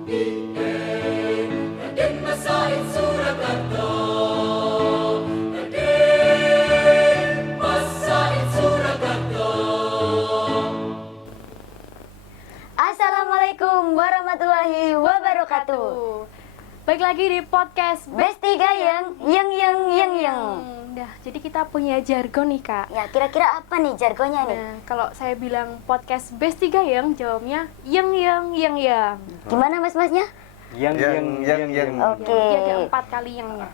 Raden Mas Said Surakarta. Assalamualaikum warahmatullahi wabarakatuh. Baik lagi di podcast Besti Gayeng, yang. Nah, jadi kita punya jargon nih, Kak. Ya, kira-kira apa nih jargonnya nih? Nah, kalau saya bilang podcast Besti Gayeng, jawabnya yang. Gimana mas-masnya? Yang. Oke. Jadi ada 4 kali yangnya.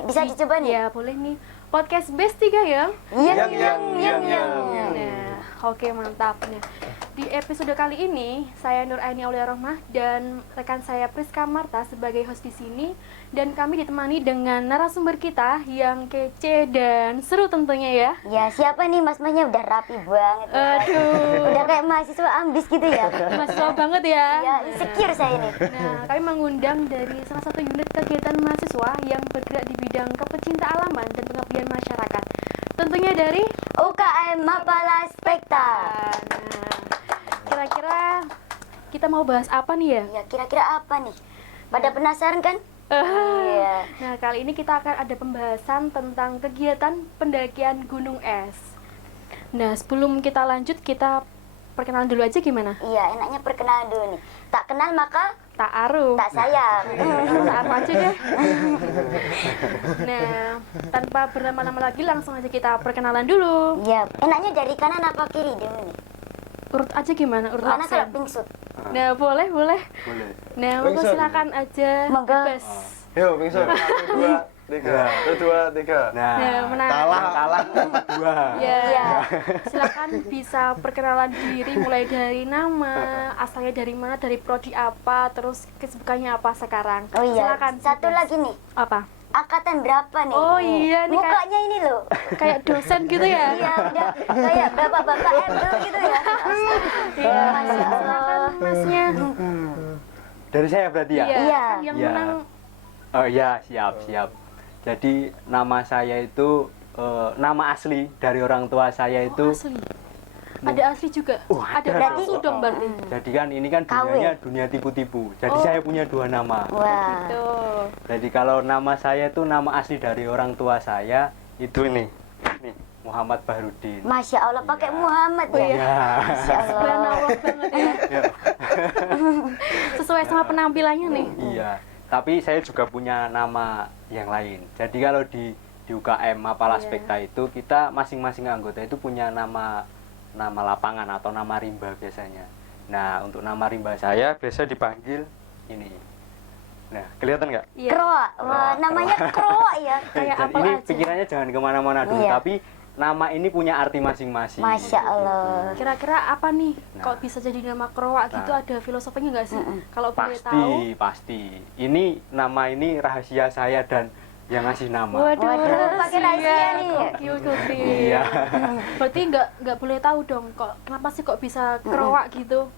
Bisa dicoba nih? Ya, boleh nih. Podcast Besti Gayeng. Yang. Nah, oke, mantap. Nah, di episode kali ini saya Nur Aini Aulia Rohmah dan rekan saya Priska Marta sebagai host di sini, dan kami ditemani dengan narasumber kita yang kece dan seru tentunya ya. Ya, siapa nih mas-masnya? Udah rapi banget. Aduh, Udah kayak mahasiswa ambis gitu ya? mahasiswa banget ya. Ya, insecure saya ini. Nah, kami mengundang dari salah satu unit kegiatan mahasiswa yang bergerak di bidang kepecinta alaman dan pengabdian masyarakat. Tentunya dari UKM Mapala Spekta. Nah, kira-kira kita mau bahas apa nih ya? Ya, kira-kira apa nih? Pada penasaran kan? Iya. Nah, kali ini kita akan ada pembahasan tentang kegiatan pendakian Gunung Es. Nah, sebelum kita lanjut, kita perkenalan dulu aja gimana? Iya, enaknya perkenalan dulu nih. Tak kenal maka Tak aruh. tak sayang. Tak aruh aja deh. Nah, tanpa berlama-lama lagi, langsung aja kita perkenalan dulu. Iya, enaknya dari kanan apa kiri dulu nih? Urut aja gimana? Urut Mana kalau absen. pingsut? Nah, boleh. Nah, monggo Pingsut. silakan aja. Monggo. Bebas. Yuk, pingsan. 1, 2, 3. 1, 2, 3. Nah, menang. Kalah. 2. Ya, Iya. silakan bisa perkenalan diri mulai dari nama, asalnya dari mana, dari prodi apa, terus kesibukannya apa sekarang. Oh iya. Silakan. Satu bebas. lagi nih. Apa? Angkatan berapa nih? Oh iya, nih Mukanya ini loh. kayak dosen gitu ya. Iya, udah kayak bapak-bapak ML gitu ya. Iya, Masya Allah. silakan masnya. Dari saya berarti ya? Iya. kan yang Iya. menang. Oh iya, siap. Jadi nama saya itu nama asli dari orang tua saya Oh, itu. asli. Ada asli juga. Ada ada palsu dong. dong berarti. Jadi kan ini kan KW. dunianya dunia tipu-tipu. Jadi Oh. saya punya 2 nama. Wah. Tuh. Jadi kalau nama saya itu nama asli dari orang tua saya itu nih Muhammad Bahrudin. Masya Allah pakai Iya. Muhammad ya. Ya. Masya Allah. Subhanallah banget ya. Sesuai sama penampilannya nih. Iya. Tapi saya juga punya nama yang lain. Jadi kalau di UKM Mapala Iya. Spekta itu kita masing-masing anggota itu punya nama lapangan atau nama rimba biasanya. Nah, untuk nama rimba saya biasa dipanggil ini. Nah, kelihatan nggak? Iya. Kroa. Wah, namanya Kroa ya. Kayak Dan apel ini aja. pikirannya jangan kemana-mana dulu, Iya. tapi nama ini punya arti masing-masing. Masya Allah. Kira-kira apa nih? Nah. Kok bisa jadi nama Kroa gitu? Nah. Ada filosofinya nggak sih? Kalau boleh tahu. Pasti. Ini nama ini rahasia saya dan yang ngasih nama. Waduh, pakai rahasia nih. Gokil. Iya. Berarti nggak boleh tahu dong. Kenapa sih kok bisa Kroa gitu?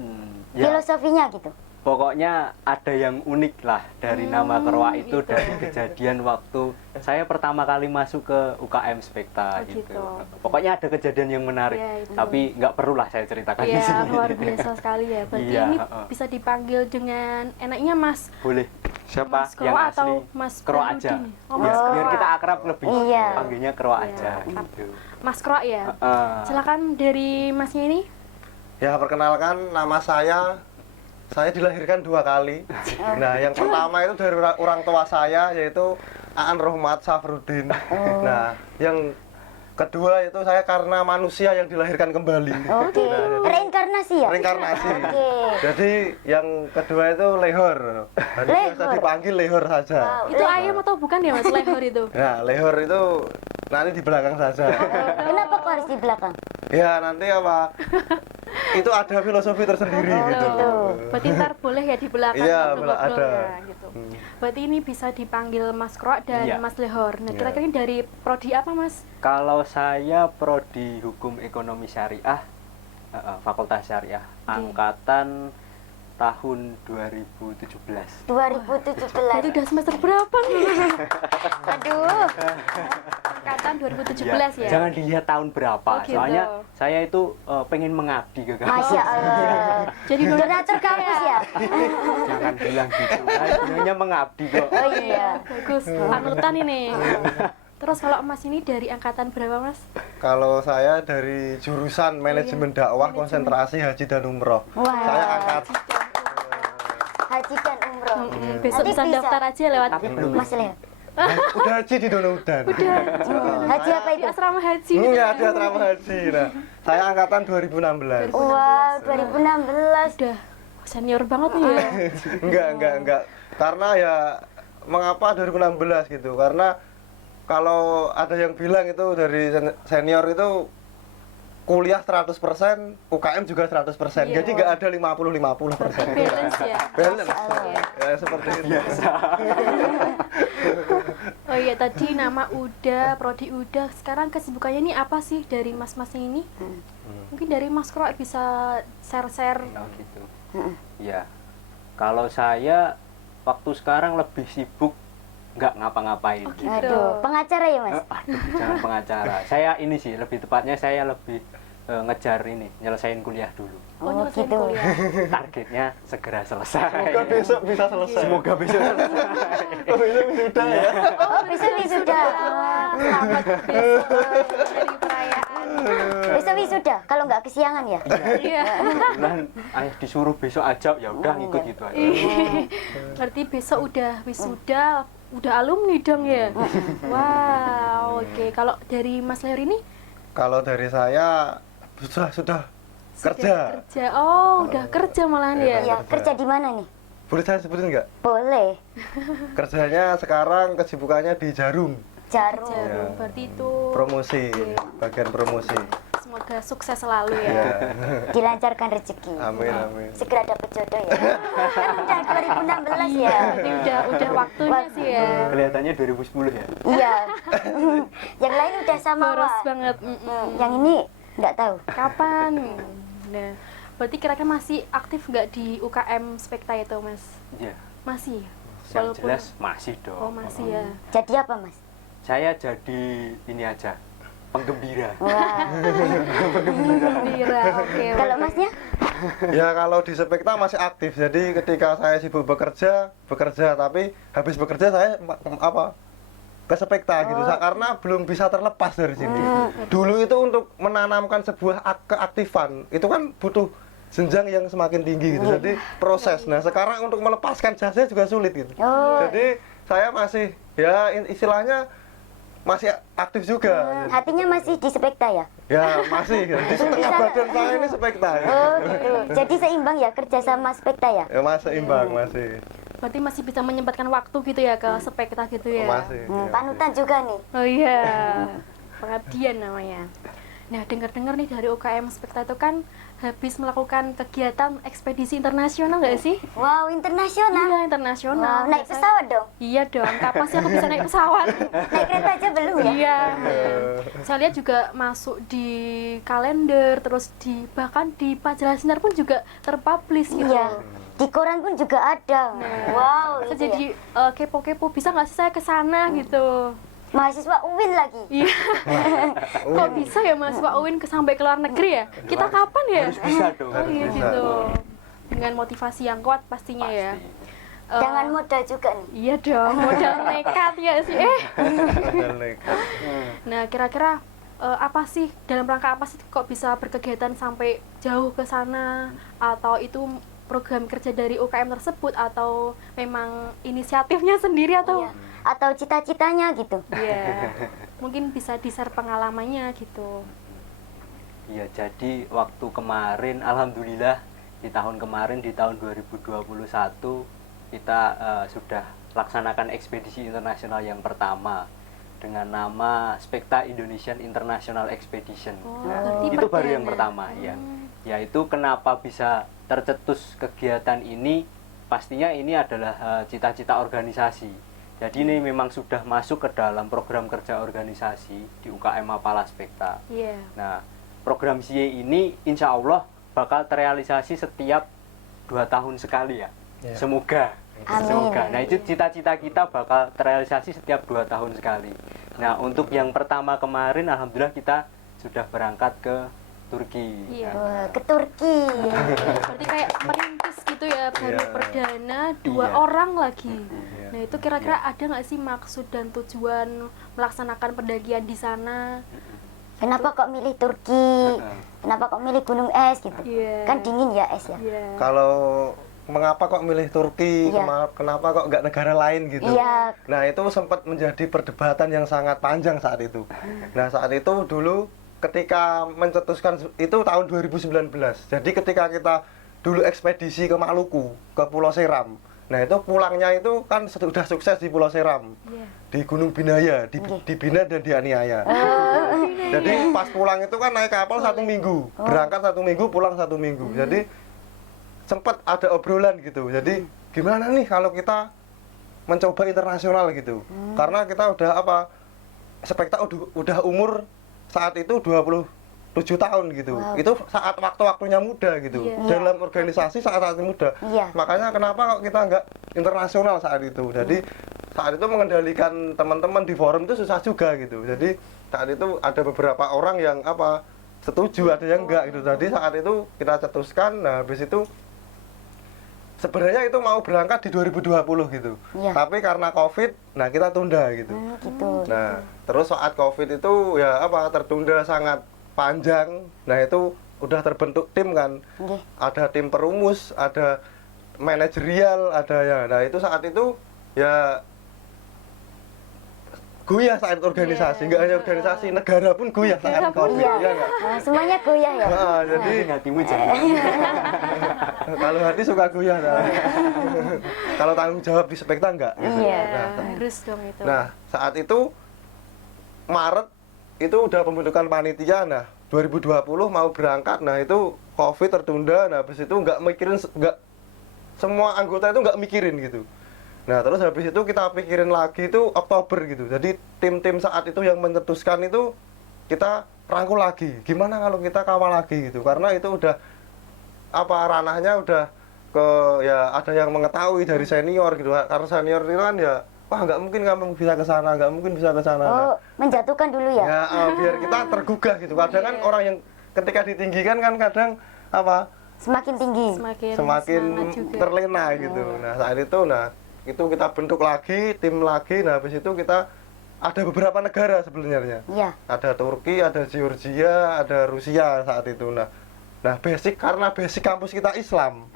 Ya, Filosofinya gitu. pokoknya ada yang unik lah dari nama Kroa itu dari kejadian waktu saya pertama kali masuk ke UKM Spekta Oh, gitu. Pokoknya ada kejadian yang menarik, Iya, itu. tapi nggak perlu lah saya ceritakan di Iya, sini. luar biasa sekali ya. Berarti Iya, ini heeh. bisa dipanggil dengan enaknya Mas. Boleh. Siapa Mas yang Kroa asli? atau Mas Kroa aja. Bahrudin? Oh, Biar, Mas biar Kroa. kita akrab lebih. Iya. Panggilnya Kroa Iya, aja akrab. gitu. Mas Kroa ya. Heeh. Silakan dari Masnya ini. Ya, perkenalkan nama saya dilahirkan 2 kali. Nah, yang pertama itu dari orang tua saya yaitu Aan Rohmat Safrudin. Nah, yang kedua itu saya karena manusia yang dilahirkan kembali. Oke. Reinkarnasi ya? Reinkarnasi. Oke. Jadi yang kedua itu lehor. Jadi biasa Lehor. dipanggil lehor saja. Wow. Itu ayam atau bukan ya Mas Lehor itu? Nah, lehor itu nanti di belakang saja. Kenapa kok harus di belakang? Ya, nanti apa? Itu ada filosofi tersendiri gitu. gitu. Berarti ntar boleh ya di belakang Iya, ngobrol-ngobrol ada. ya, gitu. Berarti ini bisa dipanggil Mas Kroa dan Iya. Mas Lehor. Nah, Iya. kira-kira dari prodi apa Mas? Kalau saya prodi Hukum Ekonomi Syariah, Fakultas Syariah, angkatan tahun 2017. 2017. Berarti udah semester berapa nih? Aduh. angkatan 2017 ya. Jangan dilihat tahun berapa. Oh, gitu. Soalnya saya itu pengen mengabdi ke kampus. Masya Allah. Jadi Donatur kampus ya? Jangan bilang gitu. Saya sebenarnya mengabdi kok. Oh iya. bagus, panutan ini. Terus kalau Mas ini dari angkatan berapa Mas? Kalau saya dari jurusan manajemen dakwah konsentrasi haji dan umroh. Wah. Saya angkat Haji dan umroh. Besok Nanti bisa daftar aja lewat Tapi belum. Mas Leo. udah haji di Donaudan. Haji apa di itu? asrama haji. Enggak ada asrama haji. Nah, saya angkatan 2016. Wow, 2016. Udah senior banget nih ya. Enggak. Karena ya mengapa 2016 gitu? Karena kalau ada yang bilang itu dari senior itu kuliah 100%, UKM juga 100%. Iya. Jadi nggak ada 50-50%. Balance ya. Balance. Iya. Ya seperti itu. Oh iya, tadi nama udah, prodi udah. Sekarang kesibukannya ini apa sih dari mas-masnya ini? Mungkin dari Mas Kro bisa share-share. Oh gitu. Ya. Kalau saya waktu sekarang lebih sibuk nggak ngapa-ngapain. Oh, gitu. Aduh, pengacara ya Mas? Aduh, jangan pengacara. Saya ini sih lebih tepatnya saya lebih ngejar ini, nyelesain kuliah dulu. Oh, nyelesain gitu. kuliah. Targetnya segera selesai. Semoga besok bisa selesai. Semoga besok selesai. Oh, besok wisuda ya. Oh, besok wisuda. Selamat besok dari perayaan. Besok wisuda, kalau nggak kesiangan ya? Iya. Kebetulan ayah disuruh besok aja, ya udah ngikut gitu aja. Berarti besok udah wisuda, udah alumni dong ya. Wow, oke. Kalau dari Mas Leor ini? Kalau dari saya sudah kerja. Kerja. Oh, udah kerja malahan ya. Iya, kerja di mana nih? Boleh saya sebutin nggak? Boleh. Kerjanya sekarang kesibukannya di Jarum. Jarum. Jarum, berarti itu Promosi, Oke. bagian promosi. semoga sukses selalu ya. Ya. Dilancarkan rezeki. Amin. Segera dapat jodoh ya. Kan udah 2016 ya. Berarti udah waktunya sih ya. Kelihatannya 2010 ya. Iya. Yang lain udah sama Boros Wak. banget. Yang ini nggak tahu. Kapan? Nah, berarti kira-kira masih aktif nggak di UKM Spekta itu, Mas? Iya. Masih. Yang jelas masih Oh, dong. masih ya. Jadi apa Mas? Saya jadi ini aja, penggembira. Wah. Gembira. Oke. Kalau Masnya? Ya kalau di Spekta masih aktif. Jadi ketika saya sibuk bekerja, tapi habis bekerja saya ke Spekta gitu. Karena belum bisa terlepas dari sini. Dulu itu untuk menanamkan sebuah keaktifan itu kan butuh jenjang yang semakin tinggi gitu. Jadi proses. Nah, sekarang untuk melepaskan jasnya juga sulit gitu. Oh. Jadi saya masih ya istilahnya masih aktif juga. Hatinya masih di Spekta ya? Ya masih. Di setengah badan saya ini Spekta. Oh gitu. Jadi seimbang ya kerja sama Spekta ya? Ya masih seimbang, masih. Berarti masih bisa menyempatkan waktu gitu ya ke Spekta gitu ya. Masih. ya. Panutan juga nih. Oh iya. Pengabdian namanya. Nah, dengar-dengar nih dari UKM Spekta itu kan habis melakukan kegiatan ekspedisi internasional nggak sih? Wow, internasional. Iya, internasional. Wow, naik pesawat dong? Iya dong. Kapan sih aku bisa naik pesawat? Naik kereta aja belum ya? Iya. Saya lihat juga masuk di kalender, terus bahkan di majalah Sinar pun juga terpublish gitu. Iya. Di koran pun juga ada. Wow, Saya itu jadi ya. kepo-kepo, bisa nggak sih saya ke sana gitu? Mahasiswa UIN lagi. Iya. Kok bisa ya mahasiswa UIN sampai ke luar negeri ya? Kita kapan ya? Harus bisa dong. Oh iya gitu. Dengan motivasi yang kuat pastinya ya. Jangan modal juga nih. Iya dong, modal nekat ya sih. Modal nekat. Nah, kira-kira apa sih, dalam rangka apa sih kok bisa berkegiatan sampai jauh ke sana? Atau itu program kerja dari UKM tersebut atau memang inisiatifnya sendiri atau Iya. Atau cita-citanya gitu. Iya. Mungkin bisa di-share pengalamannya gitu. Iya, jadi waktu kemarin alhamdulillah di tahun kemarin di tahun 2021 kita sudah laksanakan ekspedisi internasional yang pertama dengan nama Spekta Indonesian International Expedition. Oh, Nah, berarti itu baru yang perdana. pertama ya. Yaitu kenapa bisa tercetus kegiatan ini? Pastinya ini adalah cita-cita organisasi. Jadi ini memang sudah masuk ke dalam program kerja organisasi di UKM Mapala Spekta. Iya. Nah, program CIE ini insya Allah bakal terrealisasi setiap 2 tahun sekali ya. Ya. Semoga. Amin. Semoga. Nah, itu cita-cita kita bakal terrealisasi setiap 2 tahun sekali. Nah, untuk yang pertama kemarin alhamdulillah kita sudah berangkat ke Turki. Iya. Wah, ke Turki. Berarti kayak merintis gitu ya, baru Iya. perdana 2 Iya. orang lagi. Iya. Nah itu kira-kira ada nggak sih maksud dan tujuan melaksanakan pendakian di sana? Kenapa kok milih Turki? Kenapa kok milih gunung es gitu? Iya. Kan dingin ya es ya. Iya. Kalau mengapa kok milih Turki, Iya. kenapa kok nggak negara lain gitu. Iya. Nah itu sempat menjadi perdebatan yang sangat panjang saat itu. Nah saat itu dulu ketika mencetuskan itu tahun 2019. Jadi ketika kita dulu ekspedisi ke Maluku, ke Pulau Seram. Nah itu pulangnya itu kan sudah sukses di Pulau Seram. Iya. Di Gunung Binaya, dibina dan dianiaya. Jadi pas pulang itu kan naik kapal 1 minggu, berangkat 1 minggu, pulang 1 minggu. Jadi sempat ada obrolan gitu. Jadi gimana nih kalau kita mencoba internasional gitu? Karena kita udah spektak udah umur saat itu 27 tahun gitu. Wow. Itu saat waktu-waktunya muda gitu. Iya. Dalam organisasi saat muda. Iya. Makanya kenapa kok kita nggak internasional saat itu. Jadi saat itu mengendalikan teman-teman di forum itu susah juga gitu. Jadi saat itu ada beberapa orang yang setuju, ada yang enggak gitu. Jadi saat itu kita cetuskan, nah habis itu sebenarnya itu mau berangkat di 2020 gitu. Iya. Tapi karena Covid, nah kita tunda gitu. Gitu. Nah, terus saat Covid itu ya tertunda sangat panjang. Nah, itu udah terbentuk tim kan. Nggih. Ada tim perumus, ada manajerial, ada ya. Nah, itu saat itu ya goyah saat organisasi, nggak hanya organisasi, negara pun goyah saat Covid. Iya. Ya nggak? Nah, semuanya goyah ya. Nah, jadi hatimu jangan. kalau hati suka goyah. Nah. Kalau tanggung jawab di spekta enggak. Gitu. Iya. Harus dong itu. Nah, saat itu Maret itu udah pembentukan panitia. Nah, 2020 mau berangkat. Nah, itu Covid tertunda. Nah, habis itu nggak semua anggota itu nggak mikirin gitu. Nah, terus habis itu kita pikirin lagi itu Oktober gitu. Jadi tim-tim saat itu yang mencetuskan itu kita rangkul lagi. Gimana kalau kita kawal lagi gitu? Karena itu udah ranahnya udah ke ya ada yang mengetahui dari senior gitu. Karena senior itu kan ya wah nggak mungkin kamu bisa ke sana, nggak mungkin bisa ke sana. Oh, menjatuhkan dulu ya. Ya biar kita tergugah gitu. Kadang kan orang yang ketika ditinggikan kan kadang Semakin tinggi. Semakin semangat juga. terlena gitu. Nah, saat itu kita bentuk lagi, tim lagi. Nah, habis itu kita ada beberapa negara sebenarnya. Iya. Ada Turki, ada Georgia, ada Rusia saat itu. Nah, karena basic kampus kita Islam.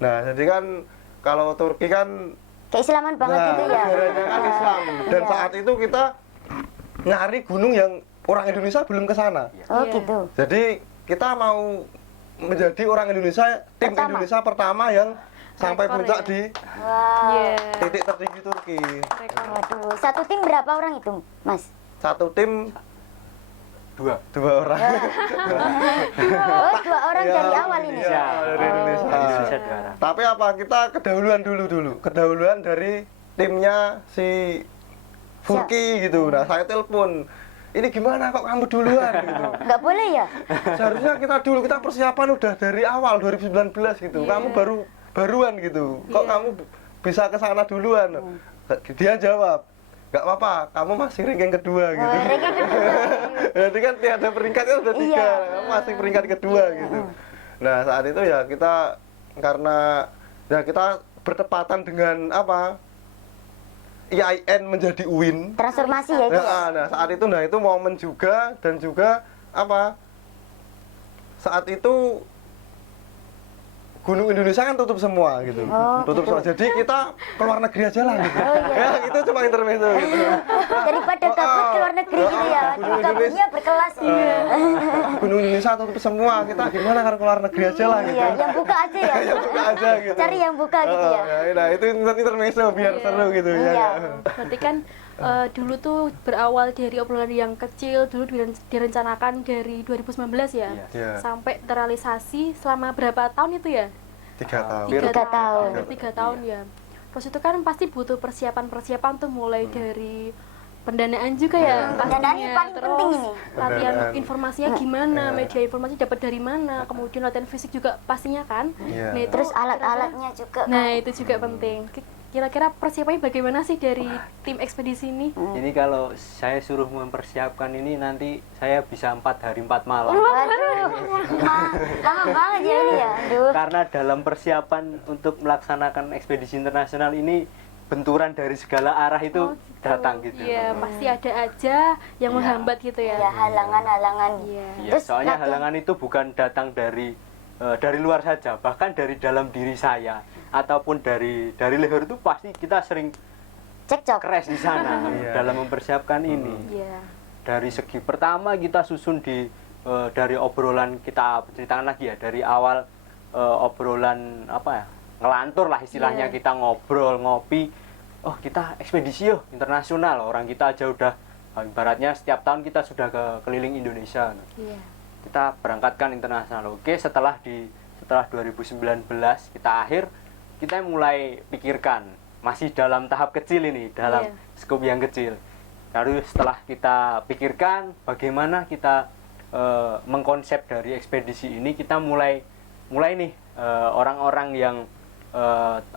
Nah, jadi kan kalau Turki kan Keislaman banget gitu ya. negaranya kan Islam. Dan Iya. saat itu kita nyari gunung yang orang Indonesia belum ke sana. Oh, Iya. gitu. Jadi kita mau menjadi orang Indonesia, tim Pertama. Indonesia pertama yang sampai Rekor puncak ya? di Wow. Iya. titik tertinggi Turki. Rekor. Waduh, satu tim berapa orang itu, Mas? Satu tim 2. 2 orang. Oh, 2 orang Ya, dari awal ini. iya, dari Indonesia. Dari Indonesia 2 orang. Tapi kita kedahuluan dulu. Kedahuluan dari timnya si Furki gitu. Nah, saya telepon. Ini gimana kok kamu duluan gitu. Nggak boleh ya? Seharusnya kita persiapan udah dari awal 2019 gitu. Iya. Kamu baruan gitu. Kok Iya. kamu bisa ke sana duluan? Dia jawab, nggak apa-apa, kamu masih ranking kedua gitu. Oh, ranking kedua. Jadi kan tiada peringkatnya udah 3, Iya. kamu masih peringkat kedua gitu. Nah saat itu ya kita karena ya kita bertepatan dengan IAIN menjadi UIN. Transformasi ya itu. Ya? Nah saat itu itu momen juga dan juga saat itu Gunung Indonesia kan tutup semua gitu. Oh, Tutup gitu. semua. Jadi kita keluar negeri aja lah gitu. Oh, iya. Ya itu cuma intermezzo gitu. Daripada kabut ke luar negeri gitu ya. Gunung Kabutnya berkelas. Iya. Gunung Indonesia tutup semua. Kita gimana kalau keluar negeri aja lah gitu. Iya, yang buka aja ya. Yang buka aja gitu. Cari yang buka gitu ya. Nah, itu intermezzo biar seru gitu ya. Iya. Berarti kan dulu tuh berawal dari obrolan yang kecil, dulu direncanakan dari 2019 ya, Iya. sampai terrealisasi selama berapa tahun itu ya? 3 tahun. Tiga tahun. Hampir 3 tahun ya. Terus itu kan pasti butuh persiapan tuh mulai dari pendanaan juga ya. Pendanaannya pastinya. paling Terus penting ini. latihan Pendanaan. informasinya gimana, media informasi dapat dari mana, kemudian latihan fisik juga pastinya kan. Iya. Nah, itu Terus alat-alatnya juga. Nah, itu juga penting. kira-kira persiapannya bagaimana sih dari tim ekspedisi ini? Ini kalau saya suruh mempersiapkan ini nanti saya bisa 4 hari 4 malam. Waduh, lama banget ya ini ya. Aduh. Karena dalam persiapan untuk melaksanakan ekspedisi internasional ini benturan dari segala arah itu datang gitu. Iya, pasti ada aja yang Iya. menghambat gitu ya. Ya halangan-halangan. Iya. Iya, Terus soalnya latihan- halangan itu bukan datang dari luar saja, bahkan dari dalam diri saya ataupun dari leher itu pasti kita sering Cekcok. crash di sana Iya. dalam mempersiapkan ini. Iya. Dari segi pertama kita susun dari obrolan, kita ceritakan lagi ya dari awal obrolan apa ya, ngelantur lah istilahnya, Iya. kita ngobrol ngopi, oh kita ekspedisi yuk internasional, orang kita aja udah ibaratnya setiap tahun kita sudah keliling Indonesia. Iya. Kita berangkatkan internasional. Oke, setelah 2019 kita mulai pikirkan, masih dalam tahap kecil ini, dalam Iya. skop yang kecil. Lalu setelah kita pikirkan bagaimana kita mengkonsep dari ekspedisi ini, kita mulai nih orang-orang yang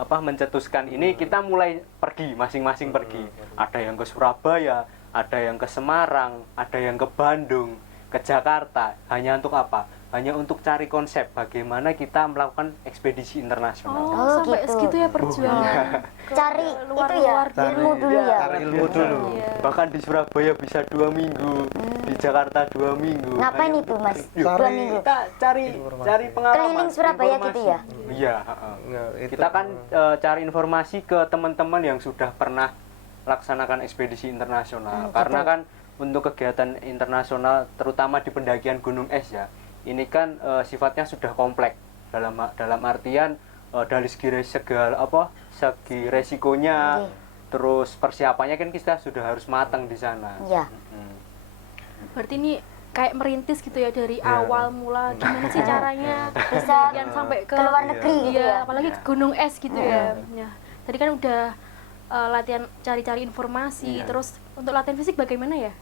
mencetuskan ini, kita mulai pergi, masing-masing pergi. Ada yang ke Surabaya, ada yang ke Semarang, ada yang ke Bandung, ke Jakarta. Hanya untuk apa? Hanya untuk cari konsep bagaimana kita melakukan ekspedisi internasional. Oh, sampai gitu. segitu ya perjuangan. Cari Luar- itu ya, luar ilmu dulu ya. Cari ilmu dulu. Iya. Bahkan di Surabaya bisa 2 minggu, di Jakarta 2 minggu. Ngapain Hanya itu Mas? Cari- 2 minggu. Kita cari pengalaman. Keliling Surabaya informasi. gitu ya? Iya. Nah, itu. Kita kan cari informasi ke teman-teman yang sudah pernah laksanakan ekspedisi internasional. Karena kan untuk kegiatan internasional, terutama di pendakian gunung es ya, ini kan sifatnya sudah kompleks dalam artian dari segi segi resikonya, terus persiapannya kan kita sudah harus matang di sana. Iya. Berarti ini kayak merintis gitu ya dari awal mula, gimana sih caranya Bisa yang sampai ke luar negeri gitu iya, ya. apalagi ke gunung es gitu ya. Ya. Tadi kan udah latihan cari-cari informasi, terus untuk latihan fisik bagaimana ya?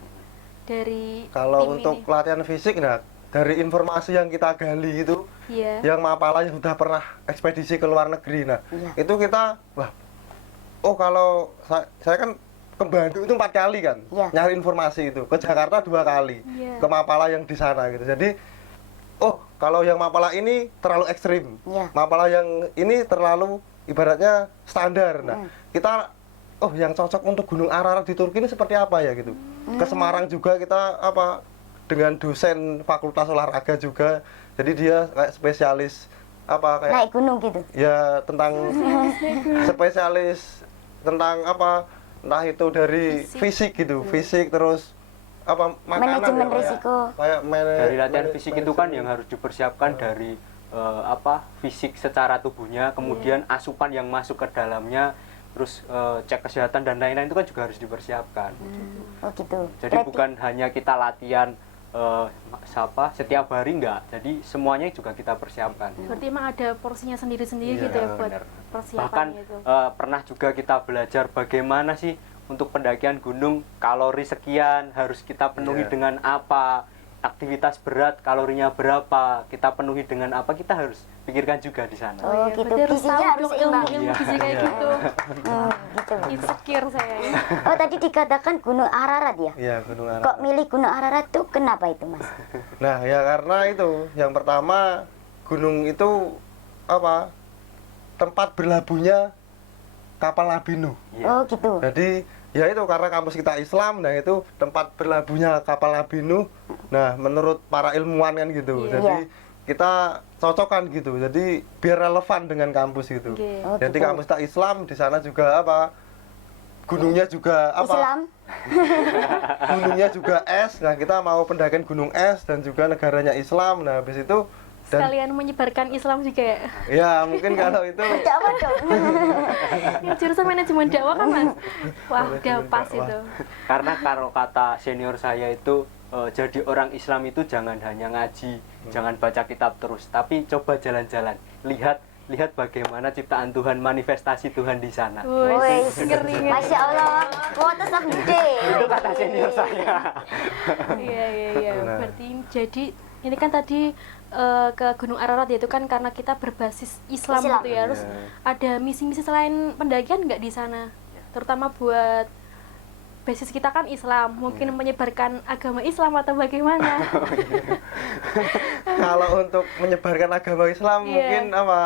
Dari Kalau tim untuk ini? latihan fisik, nah dari informasi yang kita gali itu, Iya. yang Mapala yang sudah pernah ekspedisi ke luar negeri, nah Iya. itu kita, kalau saya kan ke Bandung itu 4 kali kan, Iya. nyari informasi itu, ke Jakarta 2 kali, Iya. ke Mapala yang di sana gitu. Jadi, kalau yang Mapala ini terlalu ekstrim, Iya. Mapala yang ini terlalu ibaratnya standar. Nah, kita yang cocok untuk Gunung Ararat di Turki ini seperti apa ya gitu. Ke Semarang juga kita dengan dosen fakultas olahraga juga. Jadi dia kayak spesialis kayak Naik gunung gitu. ya tentang spesialis tentang entah itu dari fisik gitu, fisik terus makanan Manajemen ya, risiko. kayak Dari latihan fisik itu kan yang harus dipersiapkan dari fisik secara tubuhnya, kemudian asupan yang masuk ke dalamnya, terus cek kesehatan dan lain-lain itu kan juga harus dipersiapkan. Oh gitu. Jadi Berarti- bukan hanya kita latihan setiap hari, enggak. Jadi semuanya juga kita persiapkan. Berarti emang ada porsinya sendiri-sendiri Iya, gitu ya buat Bener. Bahkan persiapannya itu. pernah juga kita belajar bagaimana sih untuk pendakian gunung, kalori sekian harus kita penuhi Iya. dengan apa, aktivitas berat kalorinya berapa, kita penuhi dengan apa, kita harus pikirkan juga di sana. Oh, iya, gitu. berarti harus Gizinya tahu harus dong seimbang. ilmu gizi kayak Iya. gitu. Gitu. Insecure saya ya. Oh, tadi dikatakan Gunung Ararat ya? Iya, Gunung Ararat. Kok milih Gunung Ararat tuh kenapa itu, Mas? Nah, ya karena itu, yang pertama gunung itu tempat berlabuhnya kapal Nabi Nuh. Iya. Oh, gitu. Jadi ya itu karena kampus kita Islam, nah itu tempat berlabuhnya kapal Nabi Nuh. Nah, menurut para ilmuwan kan gitu. Iya. Jadi kita cocokkan gitu. Jadi biar relevan dengan kampus gitu. Oke. Oh, Jadi gitu. kampus kita Islam, di sana juga gunungnya juga Islam. gunungnya juga es. Nah, kita mau pendakian gunung es dan juga negaranya Islam. Nah, habis itu Sekalian menyebarkan Islam juga ya. ya mungkin kalau itu Dakwah dong. Ya, jurusan manajemen dakwah kan Mas. Wah, udah pas dakwah. itu. Karena kalau kata senior saya itu, jadi orang Islam itu jangan hanya ngaji, jangan baca kitab terus, tapi coba jalan-jalan, lihat bagaimana ciptaan Tuhan, manifestasi Tuhan di sana. Woi, Wes. ngeri. Masya Allah. Quotes of the day. Itu kata senior saya. Iya. Benar. Berarti jadi ini kan tadi ke Gunung Ararat, yaitu kan karena kita berbasis Islam, Islam. gitu ya. Terus ada misi-misi selain pendakian nggak di sana? Terutama buat basis kita kan Islam, mungkin menyebarkan agama Islam atau bagaimana? Kalau untuk menyebarkan agama Islam Iya. mungkin apa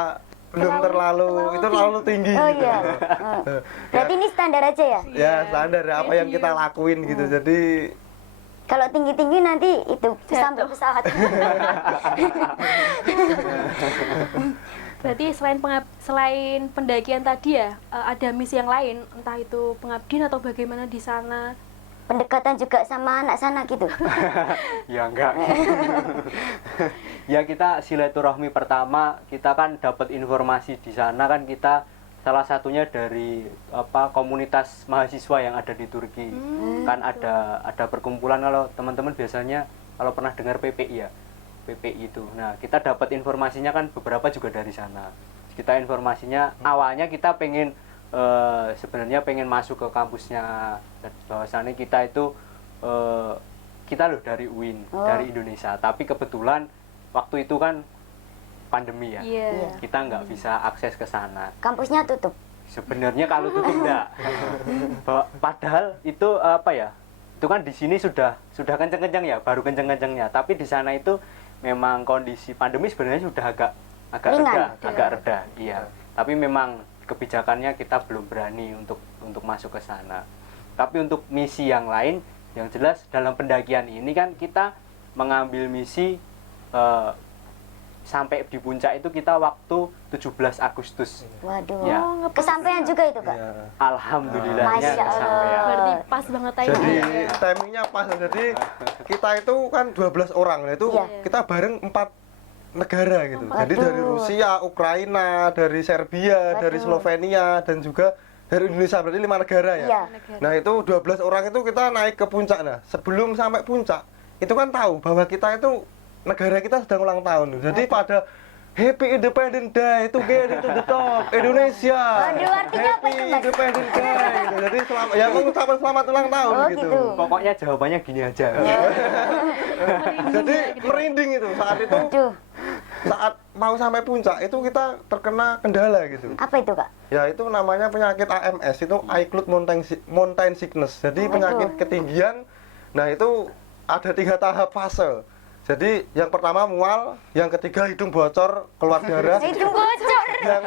belum terlalu itu terlalu tinggi Oh gitu. iya. Berarti ini standar aja ya? Ya standar apa yang kita lakuin gitu. Jadi Kalau tinggi-tinggi nanti itu sampai pesawat. Berarti selain pendakian tadi ya, ada misi yang lain, entah itu pengabdian atau bagaimana di sana. Pendekatan juga sama anak sana gitu. Ya enggak. Ya kita silaturahmi pertama, kita kan dapat informasi di sana kan, kita salah satunya dari komunitas mahasiswa yang ada di Turki. Kan ada perkumpulan, kalau teman-teman biasanya kalau pernah dengar PPI ya. PPI itu. Nah, kita dapat informasinya kan beberapa juga dari sana. Kita informasinya awalnya kita sebenarnya pengen masuk ke kampusnya, bahwasannya kita itu kita loh dari UIN, dari Indonesia, tapi kebetulan waktu itu kan pandemi ya. Iya. Kita nggak bisa akses ke sana. Kampusnya tutup. Sebenarnya kalau tutup enggak. Padahal itu itu kan di sini sudah kenceng-kenceng ya, baru kenceng-kencengnya, tapi di sana itu memang kondisi pandemi sebenarnya sudah agak reda, iya. Tapi memang kebijakannya kita belum berani untuk masuk ke sana. Tapi untuk misi yang lain, yang jelas dalam pendakian ini kan kita mengambil misi sampai di puncak itu kita waktu 17 Agustus. Waduh. Ya. Kesampaian juga itu, Kak? ya. Alhamdulillahnya Masya Allah. kesampaian. Berarti pas banget Jadi timingnya. timingnya pas. Jadi kita itu kan 12 orang, nah itu Iya. kita bareng 4 negara gitu. Jadi Waduh. dari Rusia, Ukraina, dari Serbia, dari Waduh. Slovenia, dan juga dari Indonesia, berarti 5 negara ya. Iya. Nah itu 12 orang itu kita naik ke puncak. Nah sebelum sampai puncak itu kan tahu bahwa kita itu negara kita sedang ulang tahun. Jadi pada Happy Independence Day, together to the top, Indonesia. Waduh, artinya apa Happy itu, Mas? Independence Day. Gitu. Jadi ya mengucapkan selamat ulang tahun Oh, gitu. gitu. Pokoknya jawabannya gini aja. Jadi merinding itu saat itu. Aduh, Saat mau sampai puncak itu kita terkena kendala gitu. apa itu, Kak? Ya itu namanya penyakit AMS, itu acute mountain sickness. Jadi Waduh. penyakit ketinggian. Nah itu ada 3 tahap fase. Jadi yang pertama mual, yang ketiga hidung bocor keluar darah, Hidung bocor. yang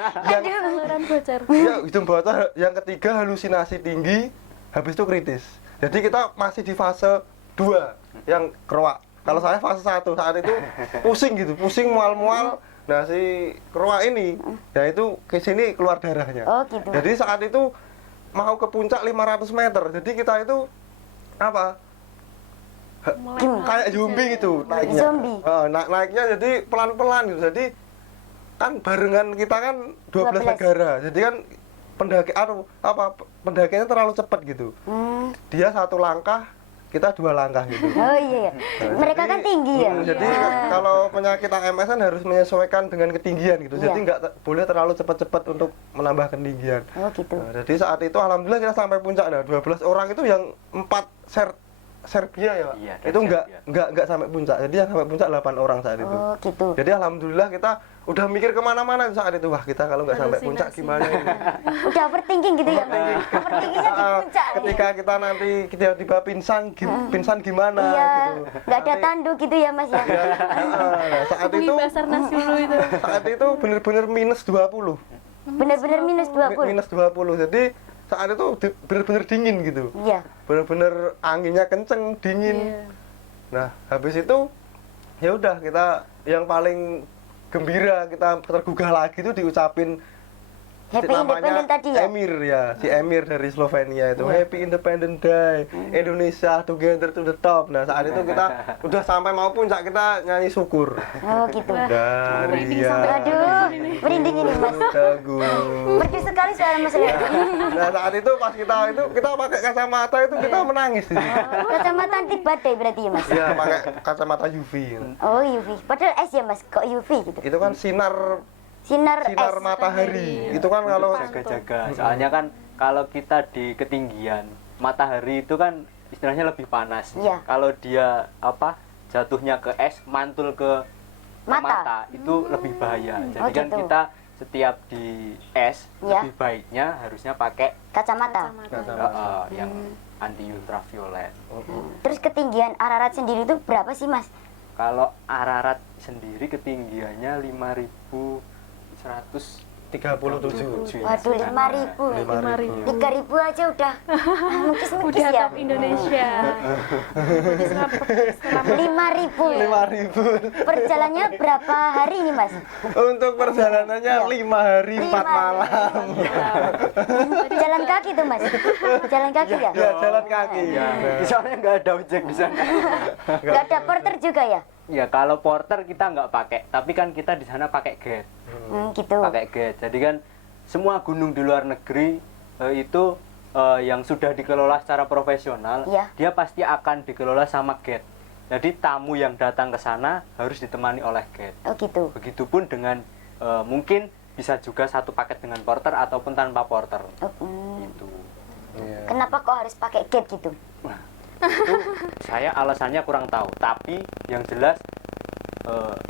Saluran bocor. ya, hidung bocor, yang ketiga halusinasi tinggi, habis itu kritis. Jadi kita masih di fase 2 yang keruak. Kalau saya fase 1 saat itu pusing gitu, pusing mual-mual. Nah si keruak ini, ya itu ke sini keluar darahnya. Oh, gitu. Jadi saat itu mau ke puncak 500 meter. Jadi kita itu apa? Kayak zombie gitu naiknya. Zombie. Naiknya jadi pelan-pelan gitu. Jadi kan barengan kita kan 12 12. negara. Jadi kan pendakiannya terlalu cepat gitu. Dia 1 langkah, kita 2 langkah gitu. Oh iya, iya. Mereka kan tinggi ya. Jadi kalau penyakit AMS kan harus menyesuaikan dengan ketinggian gitu. Jadi Iya. nggak boleh terlalu cepat-cepat untuk menambah ketinggian. Oh gitu. Nah, jadi saat itu alhamdulillah kita sampai puncak. Nah, 12 orang itu yang 4 Serbia ya, Pak. Iya, dari Itu Serbia. enggak sampai puncak. Jadi yang sampai puncak 8 orang saat itu. Oh gitu. Jadi alhamdulillah kita udah mikir kemana-mana saat itu. Wah, kita kalau nggak sampai puncak Halusinasi. gimana ini? Udah overthinking gitu ya, Mas? Overthinkingnya di puncak. Ketika kita nanti tiba-tiba pingsan gimana Iya, gitu. nggak ada Nanti- tandu gitu ya, Mas ya. Nah, saat Hubungi itu Basarnas dulu itu. saat itu bener-bener minus 20. Bener-bener minus 20. Minus 20. Jadi saat itu bener-bener dingin gitu. Iya. Bener-bener anginnya kenceng, dingin. Iya. Nah, habis itu ya udah kita yang paling gembira, kita tergugah lagi itu diucapin Happy Independent tadi ya. Emir ya, si Emir dari Slovenia itu Happy Independent Day, Indonesia together to the top. Nah, saat itu kita udah sampai mau puncak, kita nyanyi syukur. Oh gitu. Dari merinding sampai- Aduh, merinding ini, Mas. Teguh. Merdu sekali suara Mas Leo. Nah, saat itu pas kita pakai kacamata itu kita menangis di situ. Kacamata anti badai berarti ya, Mas. Iya, pakai kacamata UV. Oh, UV. Padahal S ya, Mas. Kok UV gitu? Itu kan sinar Sinar S. matahari. Itu kan kalau Jaga-jaga. Soalnya kan kalau kita di ketinggian, matahari itu kan istilahnya lebih panas. Iya. Kalau dia jatuhnya ke es, mantul ke Mata. itu lebih bahaya. Jadi Oh, kan gitu. kita setiap di es Ya. lebih baiknya harusnya pakai Kacamata. yang anti ultraviolet. Terus ketinggian Ararat sendiri itu berapa sih Mas? Kalau Ararat sendiri ketinggiannya 5.137. Waduh, 5.000. 3.000 aja udah mungkis-mungkis Udah ya. top Indonesia. Berarti selama 5.000. 5.000. Perjalanannya berapa hari ini Mas? Untuk perjalanannya 5 hari 4 malam. Jalan kaki tuh Mas? Jalan kaki ya? Ya, jalan kaki. Ya, di sana nggak ada ojek di sana. Gak ada porter juga ya? Ya kalau porter kita nggak pakai, tapi kan kita di sana pakai guide. Gitu. Pakai guide. Jadi kan semua gunung di luar negeri itu yang sudah dikelola secara profesional, Iya. dia pasti akan dikelola sama guide. Jadi tamu yang datang ke sana harus ditemani oleh guide. Oh gitu. Begitupun dengan mungkin bisa juga satu paket dengan porter ataupun tanpa porter. Oh, Gitu. Kenapa kok harus pakai gate gitu? Itu saya alasannya kurang tahu, tapi yang jelas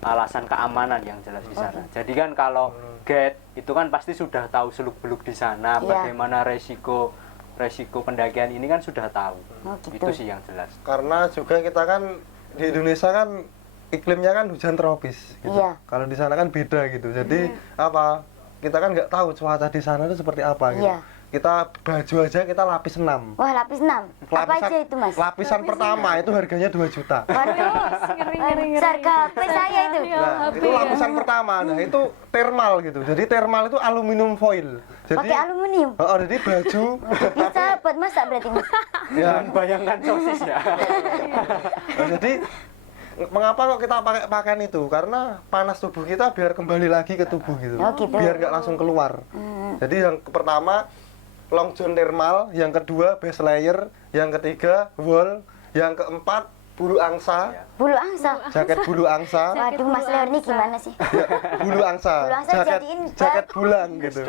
alasan keamanan yang jelas di sana. Jadi kan kalau guide itu kan pasti sudah tahu seluk-beluk di sana, Iya. bagaimana resiko pendakian ini kan sudah tahu. Oh, gitu. Itu sih yang jelas. Karena juga kita kan di Indonesia kan iklimnya kan hujan tropis gitu. Iya. Kalau di sana kan beda gitu. Jadi apa? Kita kan nggak tahu cuaca di sana itu seperti apa gitu. Iya. Kita baju aja kita lapis 6. Wah, lapis 6. Apa aja itu Mas? Lapisan pertama itu harganya 2 juta. Waduh, ngeri. harga HP saya itu. Nah, itu lapisan pertama. Nah, itu thermal gitu. Jadi thermal itu aluminium foil. Jadi Pakai aluminium. jadi baju Bisa buat masak berarti Mas. ya. Bayangkan sosisnya. Nah, jadi mengapa kok kita pakai pakaian itu? Karena panas tubuh kita biar kembali lagi ke tubuh gitu. Oh, gitu. Biar nggak langsung keluar. Jadi yang pertama long john thermal, yang kedua base layer, yang ketiga wool, yang keempat bulu angsa, Bulu angsa. jaket bulu angsa, Waduh, Mas Leo ini gimana sih? bulu angsa, Bulu angsa jadiin jaket bulan gitu.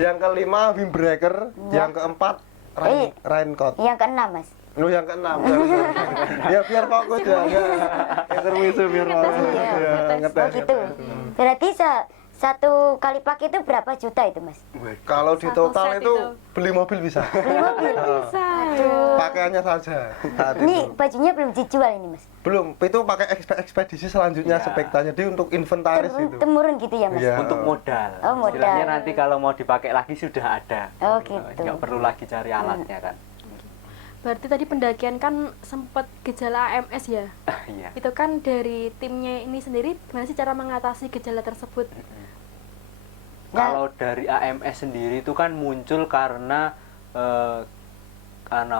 Yang kelima windbreaker, yang keempat raincoat. Yang keenam Mas. Lu yang keenam. Ya biar fokus ya. Intermezzo biar fokus. Ya, Oh ngetes. gitu. Berarti satu kali pakai itu berapa juta itu Mas? Kalau di Satu total set itu itu. beli mobil bisa. Aduh. Pakaiannya saja. Saat Ini itu. bajunya belum dijual ini Mas. Belum, itu pakai ekspedisi selanjutnya Ya. Spekta. Jadi untuk inventaris itu. Temurun gitu ya Mas. Iya. Untuk modal. Oh, modal. Istilahnya nanti kalau mau dipakai lagi sudah ada. Oh, gitu. Nggak perlu lagi cari alatnya kan. Berarti tadi pendakian kan sempat gejala AMS ya? Iya. Itu kan dari timnya ini sendiri gimana sih cara mengatasi gejala tersebut? Nah. Kalau dari AMS sendiri itu kan muncul karena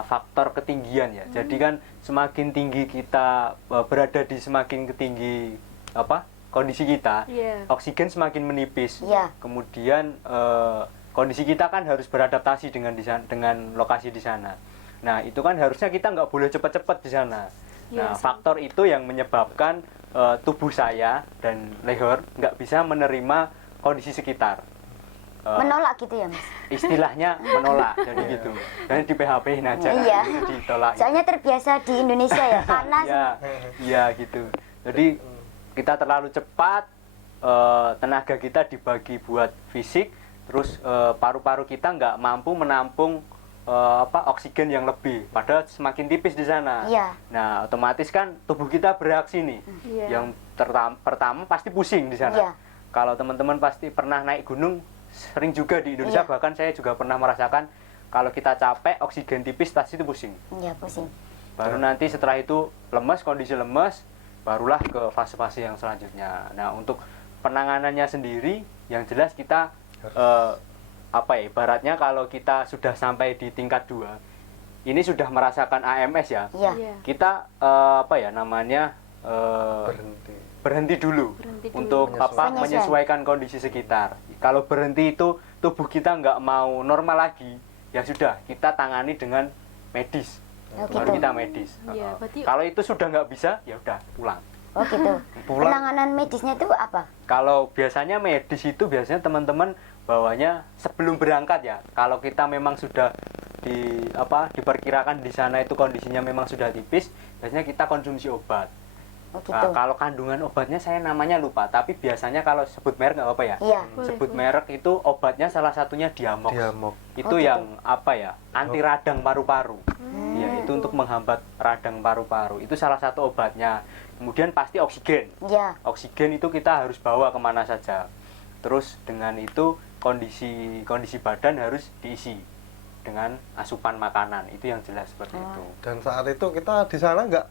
faktor ketinggian ya. Jadi kan semakin tinggi kita berada di semakin ketinggi kondisi kita, Iya. oksigen semakin menipis. Iya. Kemudian kondisi kita kan harus beradaptasi dengan dengan lokasi di sana. Nah itu kan harusnya kita nggak boleh cepat-cepat di sana. Nah Iya sih. faktor itu yang menyebabkan tubuh saya dan leher nggak bisa menerima kondisi sekitar. Menolak gitu ya Mas. Istilahnya menolak, jadi gitu. Dan di PHP-in aja, Iya. ditolak. Soalnya terbiasa di Indonesia ya, panas. Iya, iya gitu. Jadi kita terlalu cepat, tenaga kita dibagi buat fisik, terus paru-paru kita nggak mampu menampung oksigen yang lebih. Padahal semakin tipis di sana. Iya. Nah, otomatis kan tubuh kita bereaksi nih. Iya. Yang pertama pasti pusing di sana. Iya. Kalau teman-teman pasti pernah naik gunung, sering juga di Indonesia, Iya. bahkan saya juga pernah merasakan kalau kita capek, oksigen tipis pasti itu pusing. Iya, pusing. Baru nanti setelah itu lemes, kondisi lemes, barulah ke fase-fase yang selanjutnya. Nah, untuk penanganannya sendiri, yang jelas kita ibaratnya kalau kita sudah sampai di tingkat 2, ini sudah merasakan AMS ya. Iya. Iya. Kita berhenti dulu Berhenti dulu. untuk Menyesuaikan. menyesuaikan kondisi sekitar. Kalau berhenti itu tubuh kita nggak mau normal lagi, ya sudah kita tangani dengan medis. Oh, Baru gitu. kita medis. Iya, berarti Kalau itu sudah nggak bisa, ya udah pulang. Oh gitu. Pulang. Penanganan medisnya itu apa? Kalau biasanya medis itu biasanya teman-teman bawanya sebelum berangkat ya. Kalau kita memang sudah diperkirakan di sana itu kondisinya memang sudah tipis, biasanya kita konsumsi obat. Oh, gitu. Kalau kandungan obatnya saya namanya lupa, tapi biasanya kalau sebut merek nggak apa-apa ya. Iya. Sebut merek itu obatnya salah satunya Diamox. Diamok. Itu Oh, gitu. yang apa ya? Anti radang paru-paru. Ya, itu untuk menghambat radang paru-paru. Itu salah satu obatnya. Kemudian pasti oksigen. Iya. Oksigen itu kita harus bawa kemana saja. Terus dengan itu kondisi badan harus diisi dengan asupan makanan. Itu yang jelas seperti itu. Dan saat itu kita di sana nggak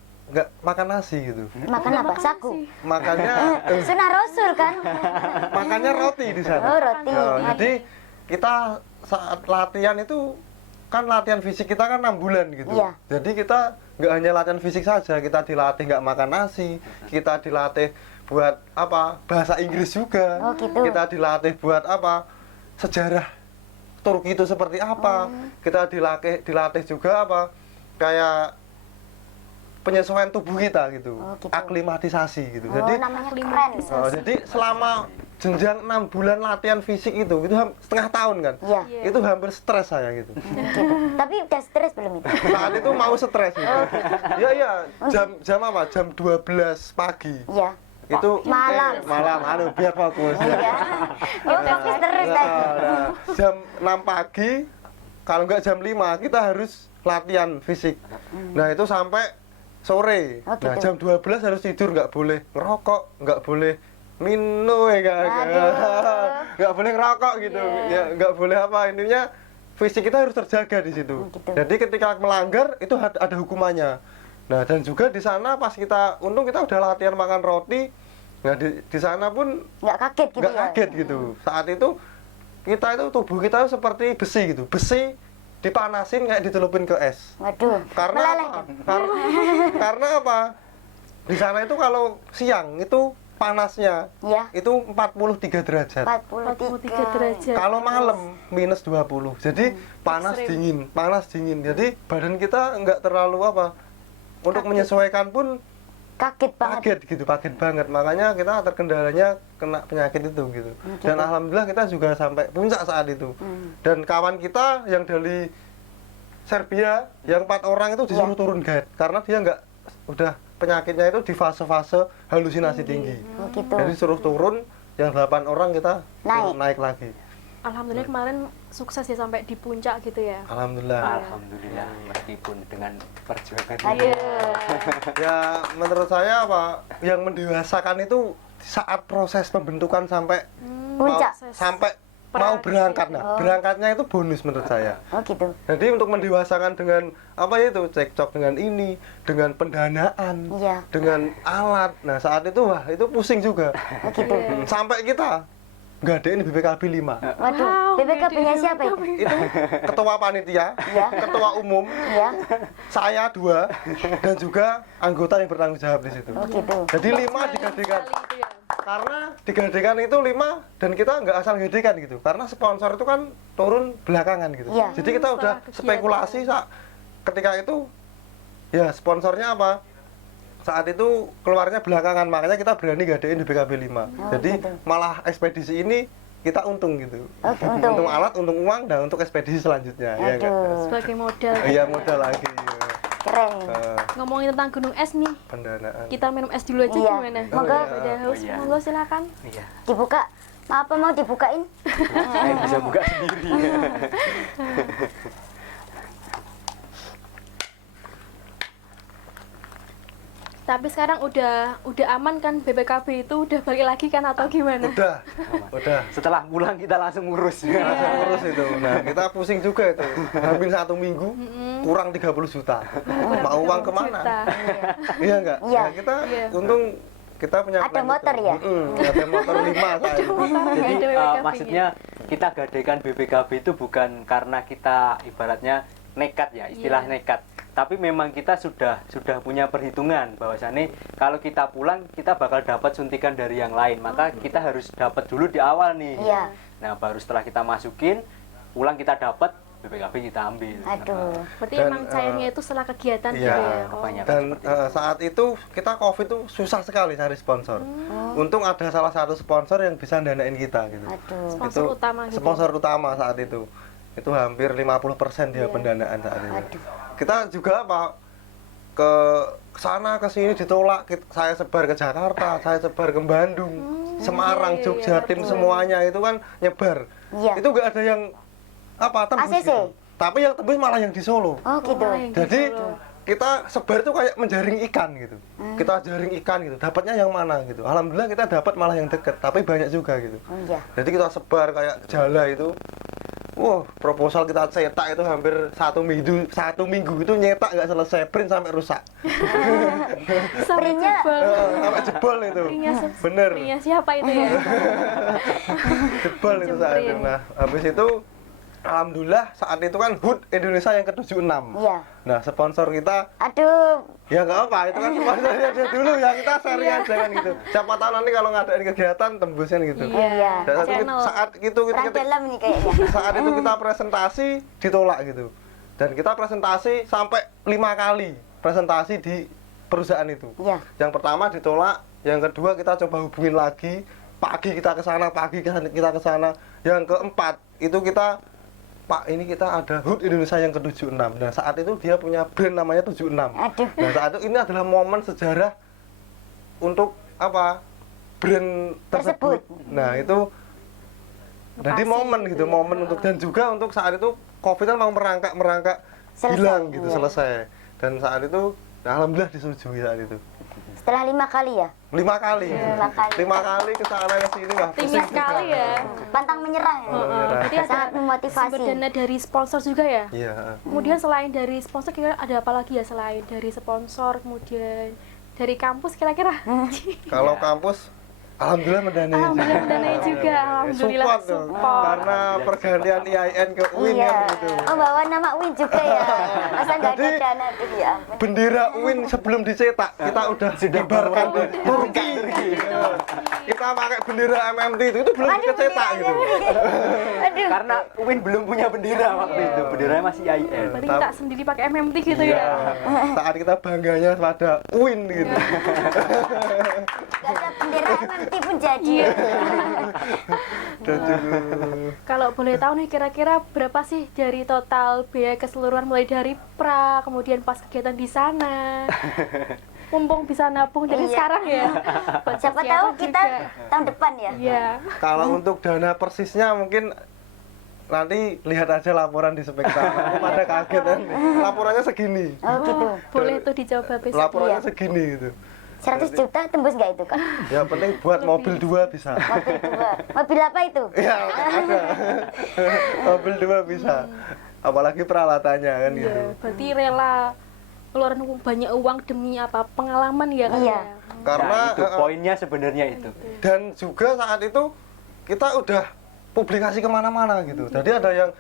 makan nasi gitu. Makan apa? Sagu. Makannya Sunnah Rasul kan? makannya roti di sana. Oh, roti. Jadi kita saat latihan itu kan latihan fisik kita kan 6 bulan gitu. Iya. Jadi kita nggak hanya latihan fisik saja, kita dilatih nggak makan nasi, kita dilatih buat apa? Bahasa Inggris juga. Oh, gitu. Kita dilatih buat apa? Sejarah Turki itu seperti apa. Kita dilatih juga apa? Kayak penyesuaian tubuh kita gitu. Oh, gitu. Aklimatisasi gitu. Oh, Jadi namanya keren. jadi selama jenjang 6 bulan latihan fisik itu setengah tahun kan. Iya. Iya. Itu hampir stres saya gitu. Gitu. Tapi udah stres belum itu? Saat itu mau stres gitu. Iya iya, jam apa? Jam 12 pagi. Iya. Itu Malam. malam biar fokus. Iya. Oh, fokus terus Nah, tadi. nah, jam 6 pagi kalau nggak jam 5 kita harus latihan fisik. Nah, itu sampai sore. Oh, Nah, gitu. jam 12 harus tidur, nggak boleh ngerokok, nggak boleh minum ya nggak boleh ngerokok gitu. Ya nggak boleh apa, intinya fisik kita harus terjaga di situ. Gitu. Jadi ketika melanggar itu ada hukumannya. Nah, dan juga di sana pas untung kita udah latihan makan roti. Nah, di sana pun Nggak kaget gitu nggak ya? kaget gitu. Saat itu tubuh kita seperti besi gitu. Besi dipanasin kayak ditelupin ke es. Waduh. Karena Meleleh. apa? Karena apa? Di sana itu kalau siang itu panasnya Iya. itu 43 derajat. 43 derajat. Kalau malam minus 20. Jadi panas Ekstrim. dingin. Jadi badan kita nggak terlalu apa? Untuk menyesuaikan pun Kaget banget. kaget banget. Makanya kita terkendalanya kena penyakit itu gitu. Dan alhamdulillah kita juga sampai puncak saat itu. Dan kawan kita yang dari Serbia yang 4 orang itu disuruh turun guide karena dia nggak udah penyakitnya itu di fase-fase halusinasi tinggi. Oh, gitu. Jadi suruh turun, yang 8 orang kita naik lagi. Alhamdulillah kemarin sukses ya sampai di puncak gitu ya. Alhamdulillah. Alhamdulillah, meskipun dengan perjuangan. Aduh. Ya menurut saya apa yang mendewasakan itu saat proses pembentukan sampai Puncak. sampai mau berangkat. Nah, berangkatnya itu bonus menurut saya. Oh, gitu. Jadi untuk mendewasakan dengan apa itu cekcok dengan ini, dengan pendanaan, Iya. dengan alat. Nah, saat itu wah itu pusing juga. Oh, gitu. Sampai kita ngadain BPKB 5. Waduh, BPKB-nya siapa itu? Itu ketua panitia, Iya. ketua umum, Iya. saya 2 dan juga anggota yang bertanggung jawab di situ. Oh, gitu. Jadi 5 digadekan. Sekali itu ya. Karena digadekan itu 5 dan kita nggak asal gadekan gitu. Karena sponsor itu kan turun belakangan gitu. Iya. Jadi kita udah Setelah spekulasi ketika itu ya sponsornya apa? Saat itu keluarnya belakangan, makanya kita berani gadein di BKB 5. Jadi gitu. malah ekspedisi ini kita untung gitu. Oh, untung. Untung alat, untung uang, dan untuk ekspedisi selanjutnya. Ya, nggak? Aduh, Sebagai modal. Iya modal lagi. keren. Ngomongin tentang gunung es nih. Pendanaan. Kita minum es dulu aja Iya. gimana? Monggo. Pada haus, Oh, iya. monggo silakan. Iya, Dibuka. Apa mau dibukain? saya bisa buka sendiri. Tapi sekarang udah aman kan BPKB itu udah balik lagi kan atau gimana? Udah. Setelah pulang kita langsung ngurus. Langsung terus itu. Nah, kita pusing juga itu. Hampir 1 minggu kurang 30 juta. Mau uang kemana? Juta. Iya enggak? Iya. Nah, kita Iya. untung kita punya Ada plan motor itu. ya? Ada motor 5 saat itu. Jadi Ada BPKB-nya. maksudnya kita gadekan BPKB itu bukan karena kita ibaratnya nekat ya, istilah Iya. nekat. Tapi memang kita sudah punya perhitungan bahwasannya kalau kita pulang kita bakal dapat suntikan dari yang lain. Maka kita harus dapat dulu di awal nih. Iya. Nah, baru setelah kita masukin, pulang kita dapat BPKB kita ambil. Aduh. Berarti Dan, emang cairnya itu setelah kegiatan iya, gitu ya? Oh. kebanyakan. Dan seperti itu. saat itu kita COVID itu susah sekali cari sponsor. Untung ada salah satu sponsor yang bisa danain kita gitu. Aduh. Sponsor Itu utama gitu. Sponsor utama saat itu. Itu hampir 50% dia Iya. pendanaan saat itu. Aduh. Kita juga apa ke sana ke sini ditolak, saya sebar ke Jakarta, saya sebar ke Bandung, Semarang, iya, Jogja, iya, tim betul. semuanya itu kan nyebar. Iya. Itu nggak ada yang tembus ACC? gitu. Tapi yang tembus malah yang di Solo. Oh gitu. Malah yang di Jadi Solo. kita sebar itu kayak menjaring ikan gitu. Kita jaring ikan gitu. Dapatnya yang mana gitu. Alhamdulillah kita dapat malah yang deket, tapi banyak juga gitu. Oh iya. Jadi kita sebar kayak jala itu. Wah, proposal kita cetak itu hampir satu minggu itu nyetak nggak selesai, print sampai rusak. Sampai Printnya- jebol. Sampai jebol itu. Bener. Printnya siapa itu ya? Jebol itu saat itu. Jemprint. Nah, habis itu alhamdulillah saat itu kan HUT Indonesia yang ke-76. Iya. Nah, sponsor kita Aduh, ya nggak apa, itu kan sponsornya dia dulu ya, kita sharing Iya. aja kan gitu. Siapa tahu nanti kalau ngadain kegiatan tembusnya gitu. Iya. Dan Channel. saat itu perang dalam ini kayaknya. saat itu kita presentasi ditolak gitu. Dan kita presentasi sampai 5 kali presentasi di perusahaan itu. Iya. Yang pertama ditolak, yang kedua kita coba hubungin lagi, pagi kita ke sana, kita ke sana. Yang keempat itu kita, Pak, ini kita ada HUT Indonesia yang ke-76. Nah, saat itu dia punya brand namanya 76. Aduh. Nah, saat itu ini adalah momen sejarah untuk brand tersebut. Nah, itu jadi Lokasi momen gitu, momen untuk, dan juga untuk saat itu Covid kan mau merangkak Selesai, hilang gitu, iya. selesai. Dan saat itu alhamdulillah disetujui saat itu. Setelah 5 kali ya? 5 kali. Iya, 5 kali. 5 kali ke sana ke sini wah. Tinggi pusing sekali juga. ya. Pantang menyerah ya? Berarti ada Sangat memotivasi. sumber dana dari sponsor juga ya? Iya. Kemudian selain dari sponsor kira ada apa lagi ya selain dari sponsor, kemudian dari kampus kira-kira? Kalau kampus alhamdulillah mendanai. Alhamdulillah mendanai juga, alhamdulillah Support dong. Karena pergantian IAIN ke UIN Iya. kan gitu. Oh, bawa nama Win juga ya? Masa nggak ada Jadi, dana tuh ya? ampun. Bendera UIN sebelum dicetak kita udah dikibarkan di Turki. Iya. Kita pakai bendera MMT itu belum Aduh, dicetak bendera gitu. Aduh. Karena UIN belum punya bendera waktu itu, benderanya masih IAIN. Berarti kita sendiri pakai MMT gitu Iya. ya? Saat kita bangganya pada UIN gitu. Gak ada bendera MMT pun jadi. Iya. Aduh. Kalau boleh tahu nih kira-kira berapa sih dari total biaya keseluruhan mulai dari pra, kemudian pas kegiatan di sana? Mumpung bisa nabung dari Iya. sekarang ya. Buat Siapa tahu persiapan kita juga. tahun depan ya? Iya. Kalau untuk dana persisnya mungkin nanti lihat aja laporan di Spekta. Pada kaget kan. Laporannya segini. Oh gitu. Boleh tuh dicoba besok. Laporannya Iya. segini gitu. 100 juta tembus nggak itu, Kak? Ya penting buat mobil 2 bisa. Mobil 2. Mobil apa itu? Iya, ada. Mobil 2 bisa. Apalagi peralatannya kan gitu. Iya, berarti rela ngeluarin banyak uang demi apa? Pengalaman ya kan? Iya. ya? Karena Nah, itu poinnya sebenarnya itu. dan juga saat itu kita udah publikasi kemana-mana gitu. Jadi ada yang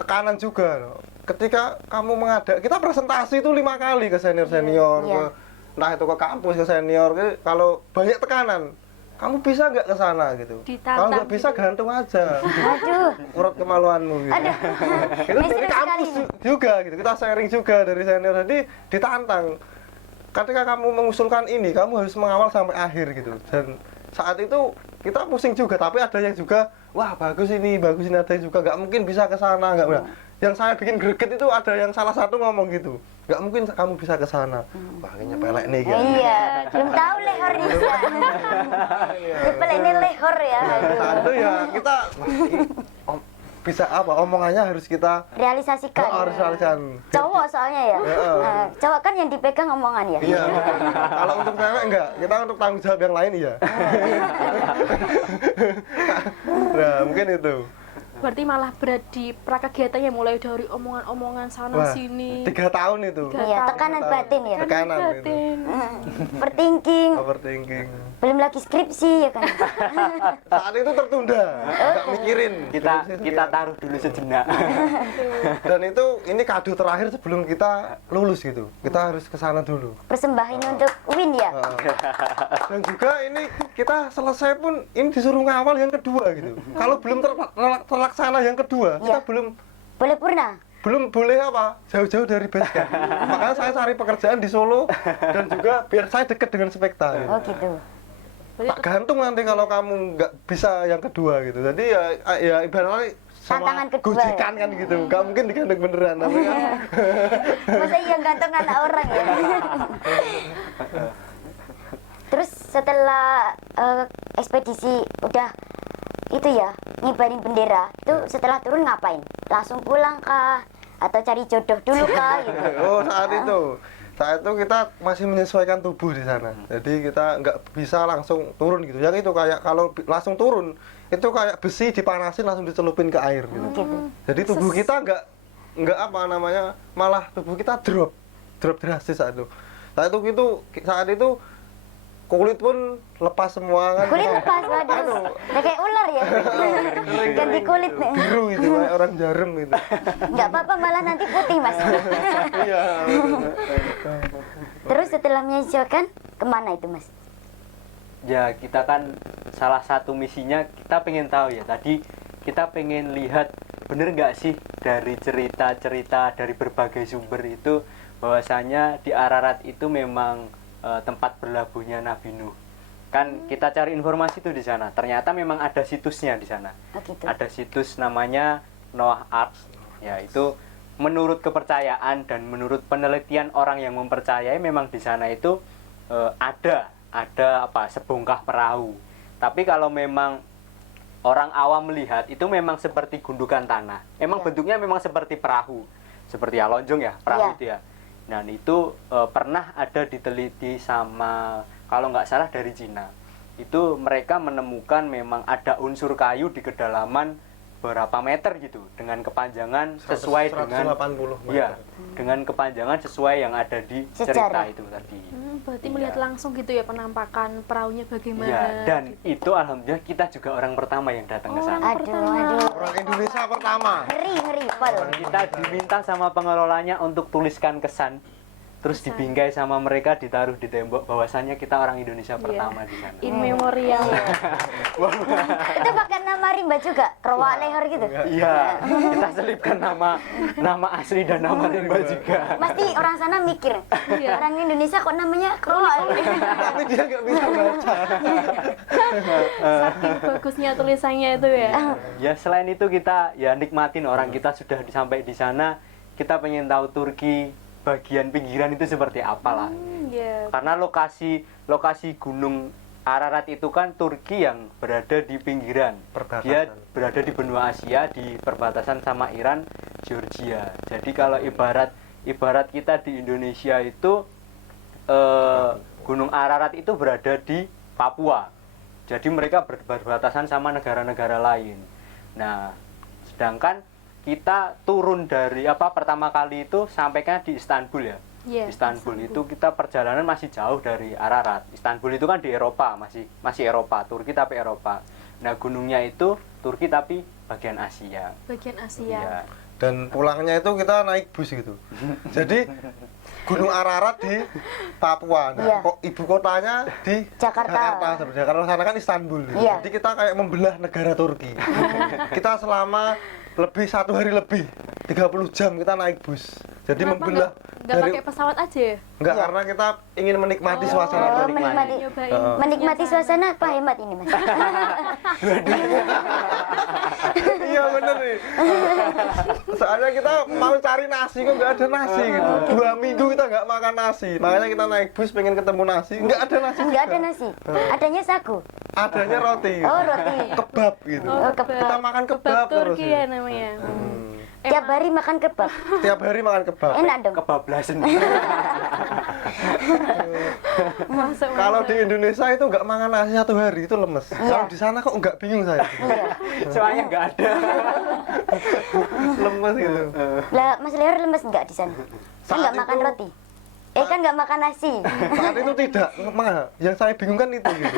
tekanan juga. Ketika kamu kita presentasi itu 5 kali ke senior-senior, Iya. entah itu ke kampus ke senior. Kalau banyak tekanan, kamu bisa nggak ke sana gitu. Ditantang Kalau nggak bisa gitu. gantung aja. Aduh. Urut kemaluanmu gitu. Aduh. Itu Ini dari seru kampus sekali. juga gitu. Kita sharing juga dari senior. Jadi ditantang. Ketika kamu mengusulkan ini, kamu harus mengawal sampai akhir gitu. Dan saat itu kita pusing juga, tapi ada yang juga, wah bagus ini ada yang juga nggak mungkin bisa ke sana, nggak. Yang saya bikin greget itu ada yang salah satu ngomong gitu, nggak mungkin kamu bisa ke sana. Wah kayaknya pelek nih kan. Iya, belum tahu lehor bisa. Jepel ini lehor ya. Aduh. Saat itu ya kita bisa omongannya harus kita Realisasikan. harus realisasikan. Cowok soalnya ya. Heeh. Nah, cowok kan yang dipegang omongan ya. Iya. Kalau untuk cewek enggak, kita untuk tanggung jawab yang lain iya. Nah, mungkin itu. Berarti malah berat di prakegiatannya mulai dari omongan-omongan sana Wah, sini. 3 tahun itu. Iya, tekanan batin ya. Tekanan itu. Batin. Overthinking, Overthinking. belum lagi skripsi ya kan. Saat itu tertunda, enggak mikirin. Kita taruh dulu sejenak. Dan itu ini kado terakhir sebelum kita lulus gitu. Kita harus ke sana dulu. Persembahan untuk Win ya. Dan juga ini kita selesai pun ini disuruh ngawal yang kedua gitu. Kalau belum terlaksana yang kedua, kita Iya. Boleh purna. belum boleh jauh-jauh dari base camp. Makanya saya cari pekerjaan di Solo dan juga biar saya dekat dengan Spekta gitu. Oh gitu. Tak gantung nanti kalau kamu nggak bisa yang kedua gitu. Jadi ya ibaratnya Tantangan kedua. gojekan kan gitu. Nggak mungkin digandeng beneran, tapi kan Masa iya gantung anak orang ya? Terus setelah ekspedisi udah itu ya ngibarin bendera, itu setelah turun ngapain? Langsung pulang kah? Atau cari jodoh dulu kah? Gitu. oh saat itu kita masih menyesuaikan tubuh di sana. Jadi kita nggak bisa langsung turun gitu. Yang itu kayak kalau langsung turun itu kayak besi dipanasin langsung dicelupin ke air gitu. Gitu. Jadi tubuh kita nggak apa namanya, malah tubuh kita drop drastis saat itu. Saat itu kulit pun lepas semua kan. Kulit lepas, waduh. Udah kayak ular ya. Ganti kulit nih. Biru gitu kayak orang jarum gitu. Nggak apa-apa, malah nanti putih mas. Iya. Terus setelah menyesuaikan, kemana itu mas? Ya kita kan salah satu misinya kita pengen tahu ya, tadi kita pengen lihat bener nggak sih dari cerita-cerita dari berbagai sumber itu bahwasanya di Ararat itu memang tempat berlabuhnya Nabi Nuh. Kan kita cari informasi itu di sana, ternyata memang ada situsnya di sana. Oh, gitu. Ada situs namanya Noah Ark, ya itu menurut kepercayaan dan menurut penelitian orang yang mempercayai memang di sana itu ada sebongkah perahu. Tapi kalau memang orang awam melihat itu memang seperti gundukan tanah. Memang Iya. bentuknya memang seperti perahu. Seperti ya lonjong ya, perahu Iya. itu ya. Dan itu pernah ada diteliti sama kalau nggak salah dari Cina. Itu mereka menemukan memang ada unsur kayu di kedalaman berapa meter gitu dengan kepanjangan sesuai dengan 180 meter. iya, dengan kepanjangan sesuai yang ada di cerita Sejarah. itu tadi. Berarti Iya. melihat langsung gitu ya penampakan perahunya bagaimana. Iya, dan itu alhamdulillah kita juga orang pertama yang datang ke sana. Aduh. Orang Indonesia pertama. Ngeri, Pol. Kita diminta sama pengelolanya untuk tuliskan kesan, terus dibingkai sama mereka, ditaruh di tembok bahwasannya kita orang Indonesia pertama di sana. In memorial. Itu pakai nama rimba juga, Rowa Leher gitu. Iya, kita selipkan nama asli dan nama rimba juga. Pasti orang sana mikir, Iya. orang Indonesia kok namanya Rowa. Tapi dia nggak bisa baca. Saking bagusnya tulisannya itu ya. Ya selain itu kita ya nikmatin orang kita sudah sampai di sana, kita pengen tahu Turki bagian pinggiran itu seperti apalah. Iya. Karena lokasi Gunung Ararat itu kan Turki yang berada di pinggiran. Perbatasan. Dia berada di benua Asia di perbatasan sama Iran, Georgia. Jadi kalau ibarat kita di Indonesia itu Gunung Ararat itu berada di Papua. Jadi mereka berbatasan sama negara-negara lain. Nah, sedangkan kita turun dari pertama kali itu sampainya di Istanbul ya. Iya, Istanbul itu kita perjalanan masih jauh dari Ararat. Istanbul itu kan di Eropa, masih Eropa, Turki tapi Eropa. Nah, gunungnya itu Turki tapi bagian Asia. Bagian Iya. Asia. Dan pulangnya itu kita naik bus gitu. Jadi Gunung Ararat di Papua. Nah, Iya. kok ibu kotanya di Jakarta. sebenarnya. Karena sana kan Istanbul. Iya. Jadi kita kayak membelah negara Turki. Kita selama 1 hari lebih 30 jam kita naik bus. Jadi Kenapa membelah nggak pakai pesawat aja ya? enggak Iya. karena kita ingin menikmati suasana Oh, Turki. menikmati, Nyobain. menikmati suasana apa hemat ini mas? Iya bener nih. Soalnya kita mau cari nasi kok nggak ada nasi gitu. 2 minggu kita nggak makan nasi. Makanya kita naik bus pengen ketemu nasi, nggak ada nasi. Nggak ada juga. nasi, adanya sagu. Adanya roti. Oh roti. Kebab gitu. Kita makan kebab terus. Turki ya namanya. Tiap hari makan kebab, Tiap hari makan kebab. enak dong. Kebablasan. Masuk. Kalau di Indonesia itu nggak makan nasi 1 hari itu lemes. Kalau di sana kok nggak bingung saya. Soalnya nggak ada. Lemes gitu. Lah Mas Leor lemes nggak di sana? Kan nggak Saat makan itu- roti. Kan nggak makan nasi. Saat itu tidak, yang saya bingung kan itu gitu.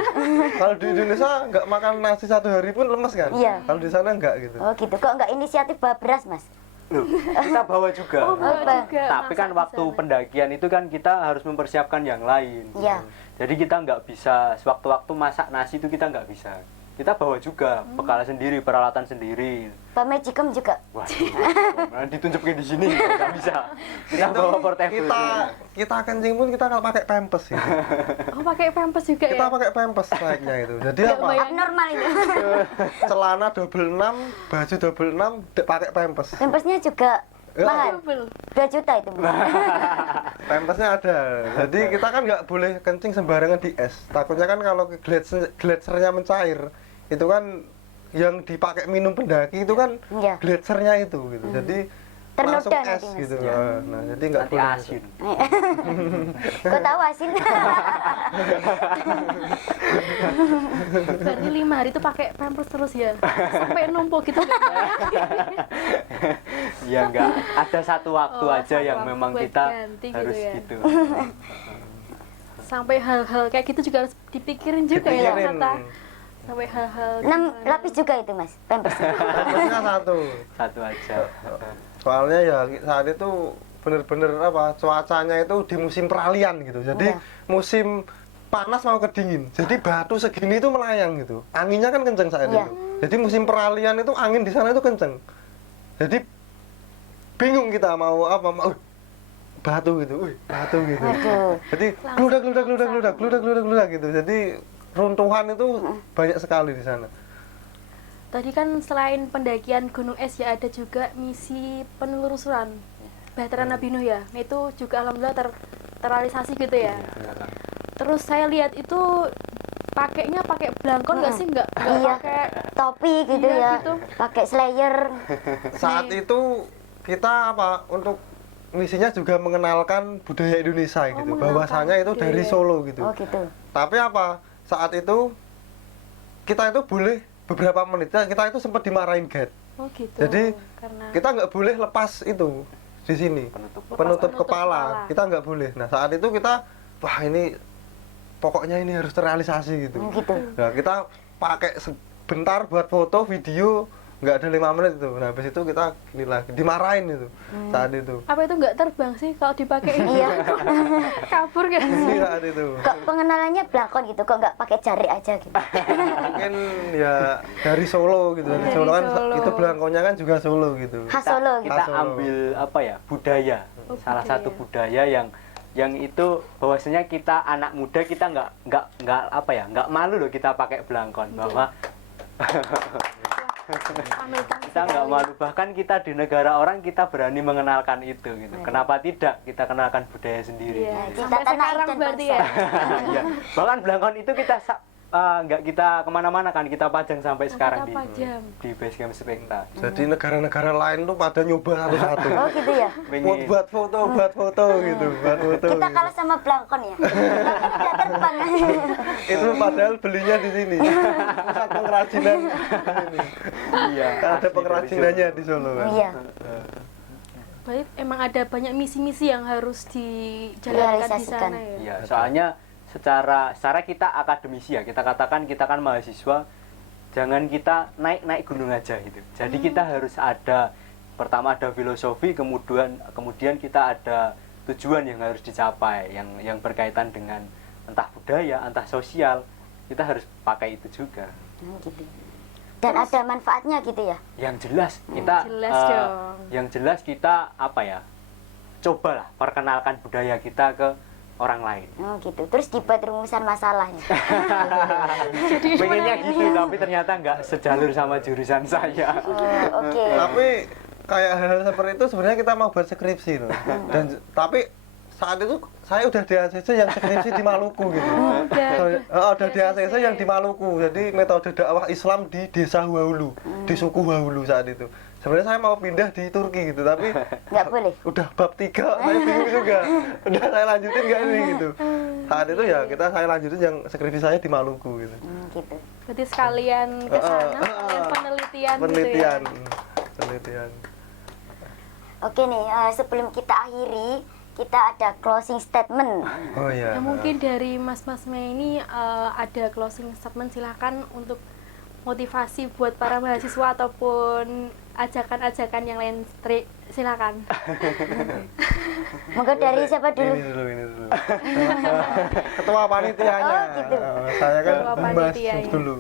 Kalau di Indonesia nggak makan nasi 1 hari pun lemes kan? Iya. Kalau di sana nggak gitu. Oh gitu, kok nggak inisiatif bawa beras mas? Loh, kita bawa juga. Oh, bawa Apa? juga. Tapi kan Masak di waktu sana. pendakian itu kan kita harus mempersiapkan yang lain. Iya. Jadi kita nggak bisa sewaktu-waktu masak nasi itu kita nggak bisa. Kita bawa juga bekal sendiri, peralatan sendiri. Pak Magicom juga. Waduh, ditunjukin di sini nggak bisa. Kita bawa portable. Kita kencing pun kita kalau pakai pampers gitu. Oh, pakai pampers juga Kita ya? pakai pampers naiknya itu. Jadi Nggak apa? bayang. Abnormal itu. Celana double 6, baju double 6, pakai pampers. Pampersnya juga mahal. Double. 2 juta itu. Pampersnya ada. Jadi kita kan nggak boleh kencing sembarangan di es. Takutnya kan kalau gletsernya mencair, itu kan yang dipakai minum pendaki itu kan Iya. gletsernya itu gitu. Jadi Ternoda langsung es nanti, Mas. gitu. Ya. Nah, jadi nggak Nanti boleh. asin. Kok tahu asin? Berarti 5 hari itu pakai pampers terus ya? Sampai numpuk gitu. Ya enggak, ada satu waktu Oh, aja satu yang waktu memang buat kita ganti gitu harus ya. gitu. Sampai hal-hal kayak gitu juga harus dipikirin juga ya Dipikirin. ternyata. Sampai hal-hal 6 gimana. lapis juga itu Mas, pampersnya. Pampersnya satu. Satu aja. Soalnya ya saat itu bener-bener apa cuacanya itu di musim peralihan gitu. Jadi Iya. musim panas mau ke dingin. Jadi batu segini itu melayang gitu. Anginnya kan kenceng saat Iya. itu. Jadi musim peralihan itu angin di sana itu kenceng. Jadi bingung kita mau apa mau batu gitu. Batu gitu. Waduh. Jadi gludak gitu. Jadi runtuhan itu banyak sekali di sana. Tadi kan selain pendakian Gunung Es ya ada juga misi penelusuran Bahtera Nabi Nuh ya. Itu juga alhamdulillah terrealisasi gitu ya. Terus saya lihat itu pakainya pakai belangkon nggak sih? Nggak Iya. pakai Topi gitu Iya, ya. gitu. Pakai slayer. Saat itu kita apa untuk misinya juga mengenalkan budaya Indonesia gitu. mengenalkan Bahwasanya itu dari budaya. Solo gitu. Oh gitu. Tapi apa? Saat itu kita itu boleh beberapa menit kita itu sempat dimarahin guide. Oh gitu. Jadi, karena Kita nggak boleh lepas itu di sini. Penutup. Penutup Penutup kepala. kepala. Kita nggak boleh. Nah, saat itu kita wah ini pokoknya ini harus terrealisasi gitu. Gitu. Nah, kita pakai sebentar buat foto, video, nggak ada 5 menit itu. Nah, habis itu kita ini lagi dimarahin itu saat itu. apa itu nggak terbang sih kalau dipakai? Iya. Kabur kan? Ini saat itu. Kok pengenalannya belangkon gitu, kok nggak pakai jari aja gitu. Mungkin ya dari Solo gitu. Dari Dari Solo kan Solo. itu belangkonya kan juga Solo gitu. Khas Solo gitu. Kita Solo. ambil apa ya? Budaya. Oh, Salah budaya. satu budaya yang itu bahwasanya kita anak muda kita nggak apa ya? Nggak malu loh kita pakai belangkon bahwa Pamitan kita nggak sekali. malu, bahkan kita di negara orang kita berani mengenalkan itu gitu. Kenapa tidak kita kenalkan budaya sendiri? Iya. Cinta Sampai tanah sekarang dan berarti bangsa. ya. Iya. Bahkan belangkon itu kita nggak kita kemana-mana kan, kita pajang sampai sekarang kita pajang. di base camp Spekta. Jadi negara-negara lain tuh pada nyoba satu-satu. Oh gitu ya. Pengen- Buat foto gitu, buat foto. Kita gitu. kalah sama belangkon ya. Belangkon udah terbang. Itu padahal belinya di sini. Pusat pengrajinan. Iya. Kan ada asli pengrajinannya dari di Solo kan. Iya. Baik, emang ada banyak misi-misi yang harus dijalankan di Realisasikan. sana ya. Iya, soalnya secara kita akademisi ya, kita katakan kita kan mahasiswa, jangan kita naik gunung aja gitu. Jadi kita harus ada, pertama ada filosofi, kemudian kita ada tujuan yang harus dicapai, yang berkaitan dengan entah budaya, entah sosial, kita harus pakai itu juga. Gitu. Dan ada manfaatnya gitu ya. Yang jelas kita Jelas dong. yang jelas kita apa ya? Cobalah perkenalkan budaya kita ke orang lain. Oh gitu. Terus dibuat rumusan masalahnya. Jadi Pengennya gimana? gitu, tapi ternyata nggak sejalur sama jurusan saya. Oh, oke. Tapi kayak hal-hal seperti itu sebenarnya kita mau buat skripsi loh. Dan tapi saat itu saya udah di ACC yang skripsi di Maluku gitu. Udah di ACC yang di Maluku. Jadi metode dakwah Islam di desa Hulu, di suku Hulu saat itu. Sebenarnya saya mau pindah di Turki gitu, tapi Nggak boleh. udah bab 3, saya bingung juga. Udah saya lanjutin nggak ini gitu. Saat itu ya saya lanjutin yang skripsi saya di Maluku gitu. Gitu. Berarti sekalian ke sana, sekalian penelitian, Penelitian, gitu ya. penelitian. Oke nih, sebelum kita akhiri, kita ada closing statement. Oh iya. Ya, mungkin dari Mas-Masnya ini ada closing statement, silakan untuk motivasi buat para mahasiswa ataupun ajakan-ajakan yang lain, silakan. Monggo dari siapa dulu? Ini dulu. Ketua panitianya. Oh, gitu. Saya kan Ketua humas panitianya. dulu.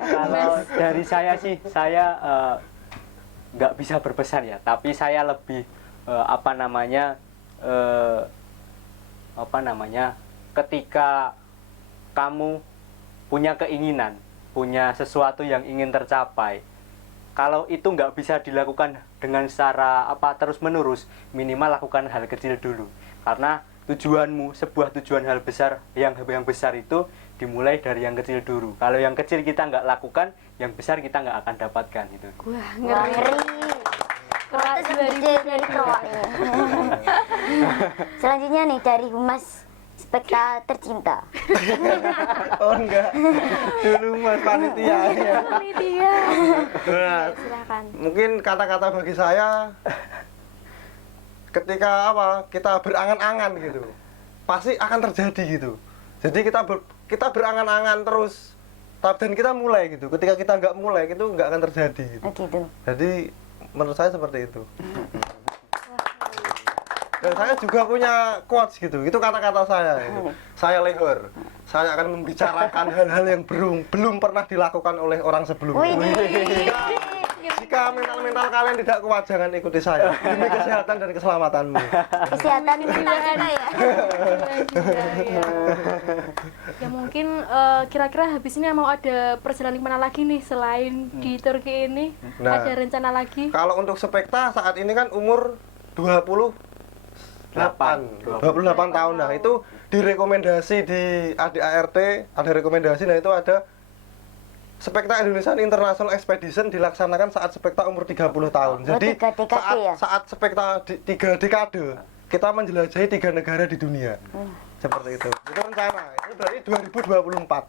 Kalau dari saya sih, saya nggak bisa berpesan ya, tapi saya lebih ketika kamu punya keinginan, punya sesuatu yang ingin tercapai, kalau itu nggak bisa dilakukan dengan secara terus menerus, minimal lakukan hal kecil dulu, karena tujuanmu, sebuah tujuan hal besar yang besar itu dimulai dari yang kecil dulu. Kalau yang kecil kita nggak lakukan, yang besar kita nggak akan dapatkan gitu. Wah, Wah, ngeri. ngeri. Kelas Itu dari Kroak ini. Selanjutnya nih dari Humas Spekta Tercinta. Oh enggak, dulu mas panitia ya. Panitia. Nah, Silakan. mungkin kata-kata bagi saya ketika kita berangan-angan gitu, pasti akan terjadi gitu. Jadi kita berangan-angan terus, dan kita mulai gitu. Ketika kita nggak mulai, itu nggak akan terjadi gitu. Oh gitu. Jadi menurut saya seperti itu. Dan saya juga punya quotes gitu, itu kata-kata saya gitu. Saya Lehor, saya akan membicarakan hal-hal yang belum pernah dilakukan oleh orang sebelumnya. Wih, Jika mental kalian tidak kuat, jangan ikuti saya demi kesehatan dan keselamatanmu. kesehatan mental juga ya. Ya. Ya mungkin kira-kira habis ini mau ada perjalanan kemana lagi nih selain di Turki ini? Nah. Ada rencana lagi? Kalau untuk Spekta saat ini kan umur 28 tahun. Nah, itu direkomendasi di ADART, ada rekomendasi, nah itu ada Spekta Indonesian International Expedition dilaksanakan saat Spekta umur 30 tahun. Jadi 3 dekade ya? saat Spekta 3 dekade kita menjelajahi 3 negara di dunia. Seperti itu. Itu rencana. Itu berarti 2024.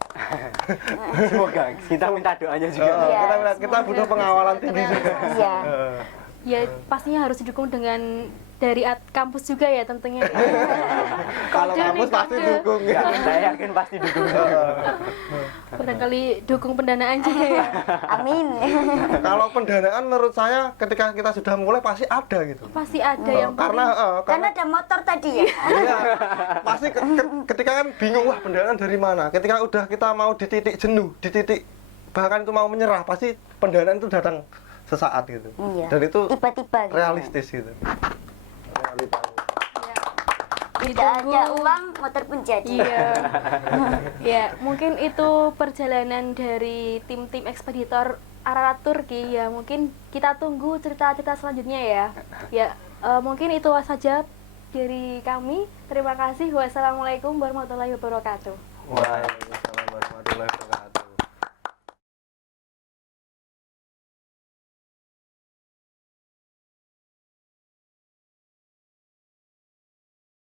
Semoga kita minta doanya juga. Iya, Kita butuh pengawalan tinggi juga. Iya. Ya pastinya harus didukung dengan dari kampus juga ya tentunya. Kalau Kode kampus nih, pasti kode. dukung ya. Saya yakin pasti dukung. Barangkali dukung pendanaan juga ya. Amin. Kalau pendanaan menurut saya ketika kita sudah mulai pasti ada gitu. Pasti ada yang Karena Karena ada motor tadi ya. iya, pasti ketika kan bingung, wah pendanaan dari mana. Ketika udah kita mau di titik jenuh, di titik bahkan itu mau menyerah, pasti pendanaan itu datang sesaat gitu. Iya. Dan itu Tiba-tiba gitu. realistis gitu. Tidak ada uang, motor pun jadi. Iya. Ya, mungkin itu perjalanan dari tim-tim ekspeditor Ararat Turki ya. Mungkin kita tunggu cerita-cerita selanjutnya ya. Ya, mungkin itu saja dari kami. Terima kasih. Wassalamualaikum warahmatullahi wabarakatuh. Waalaikumsalam warahmatullahi wabarakatuh.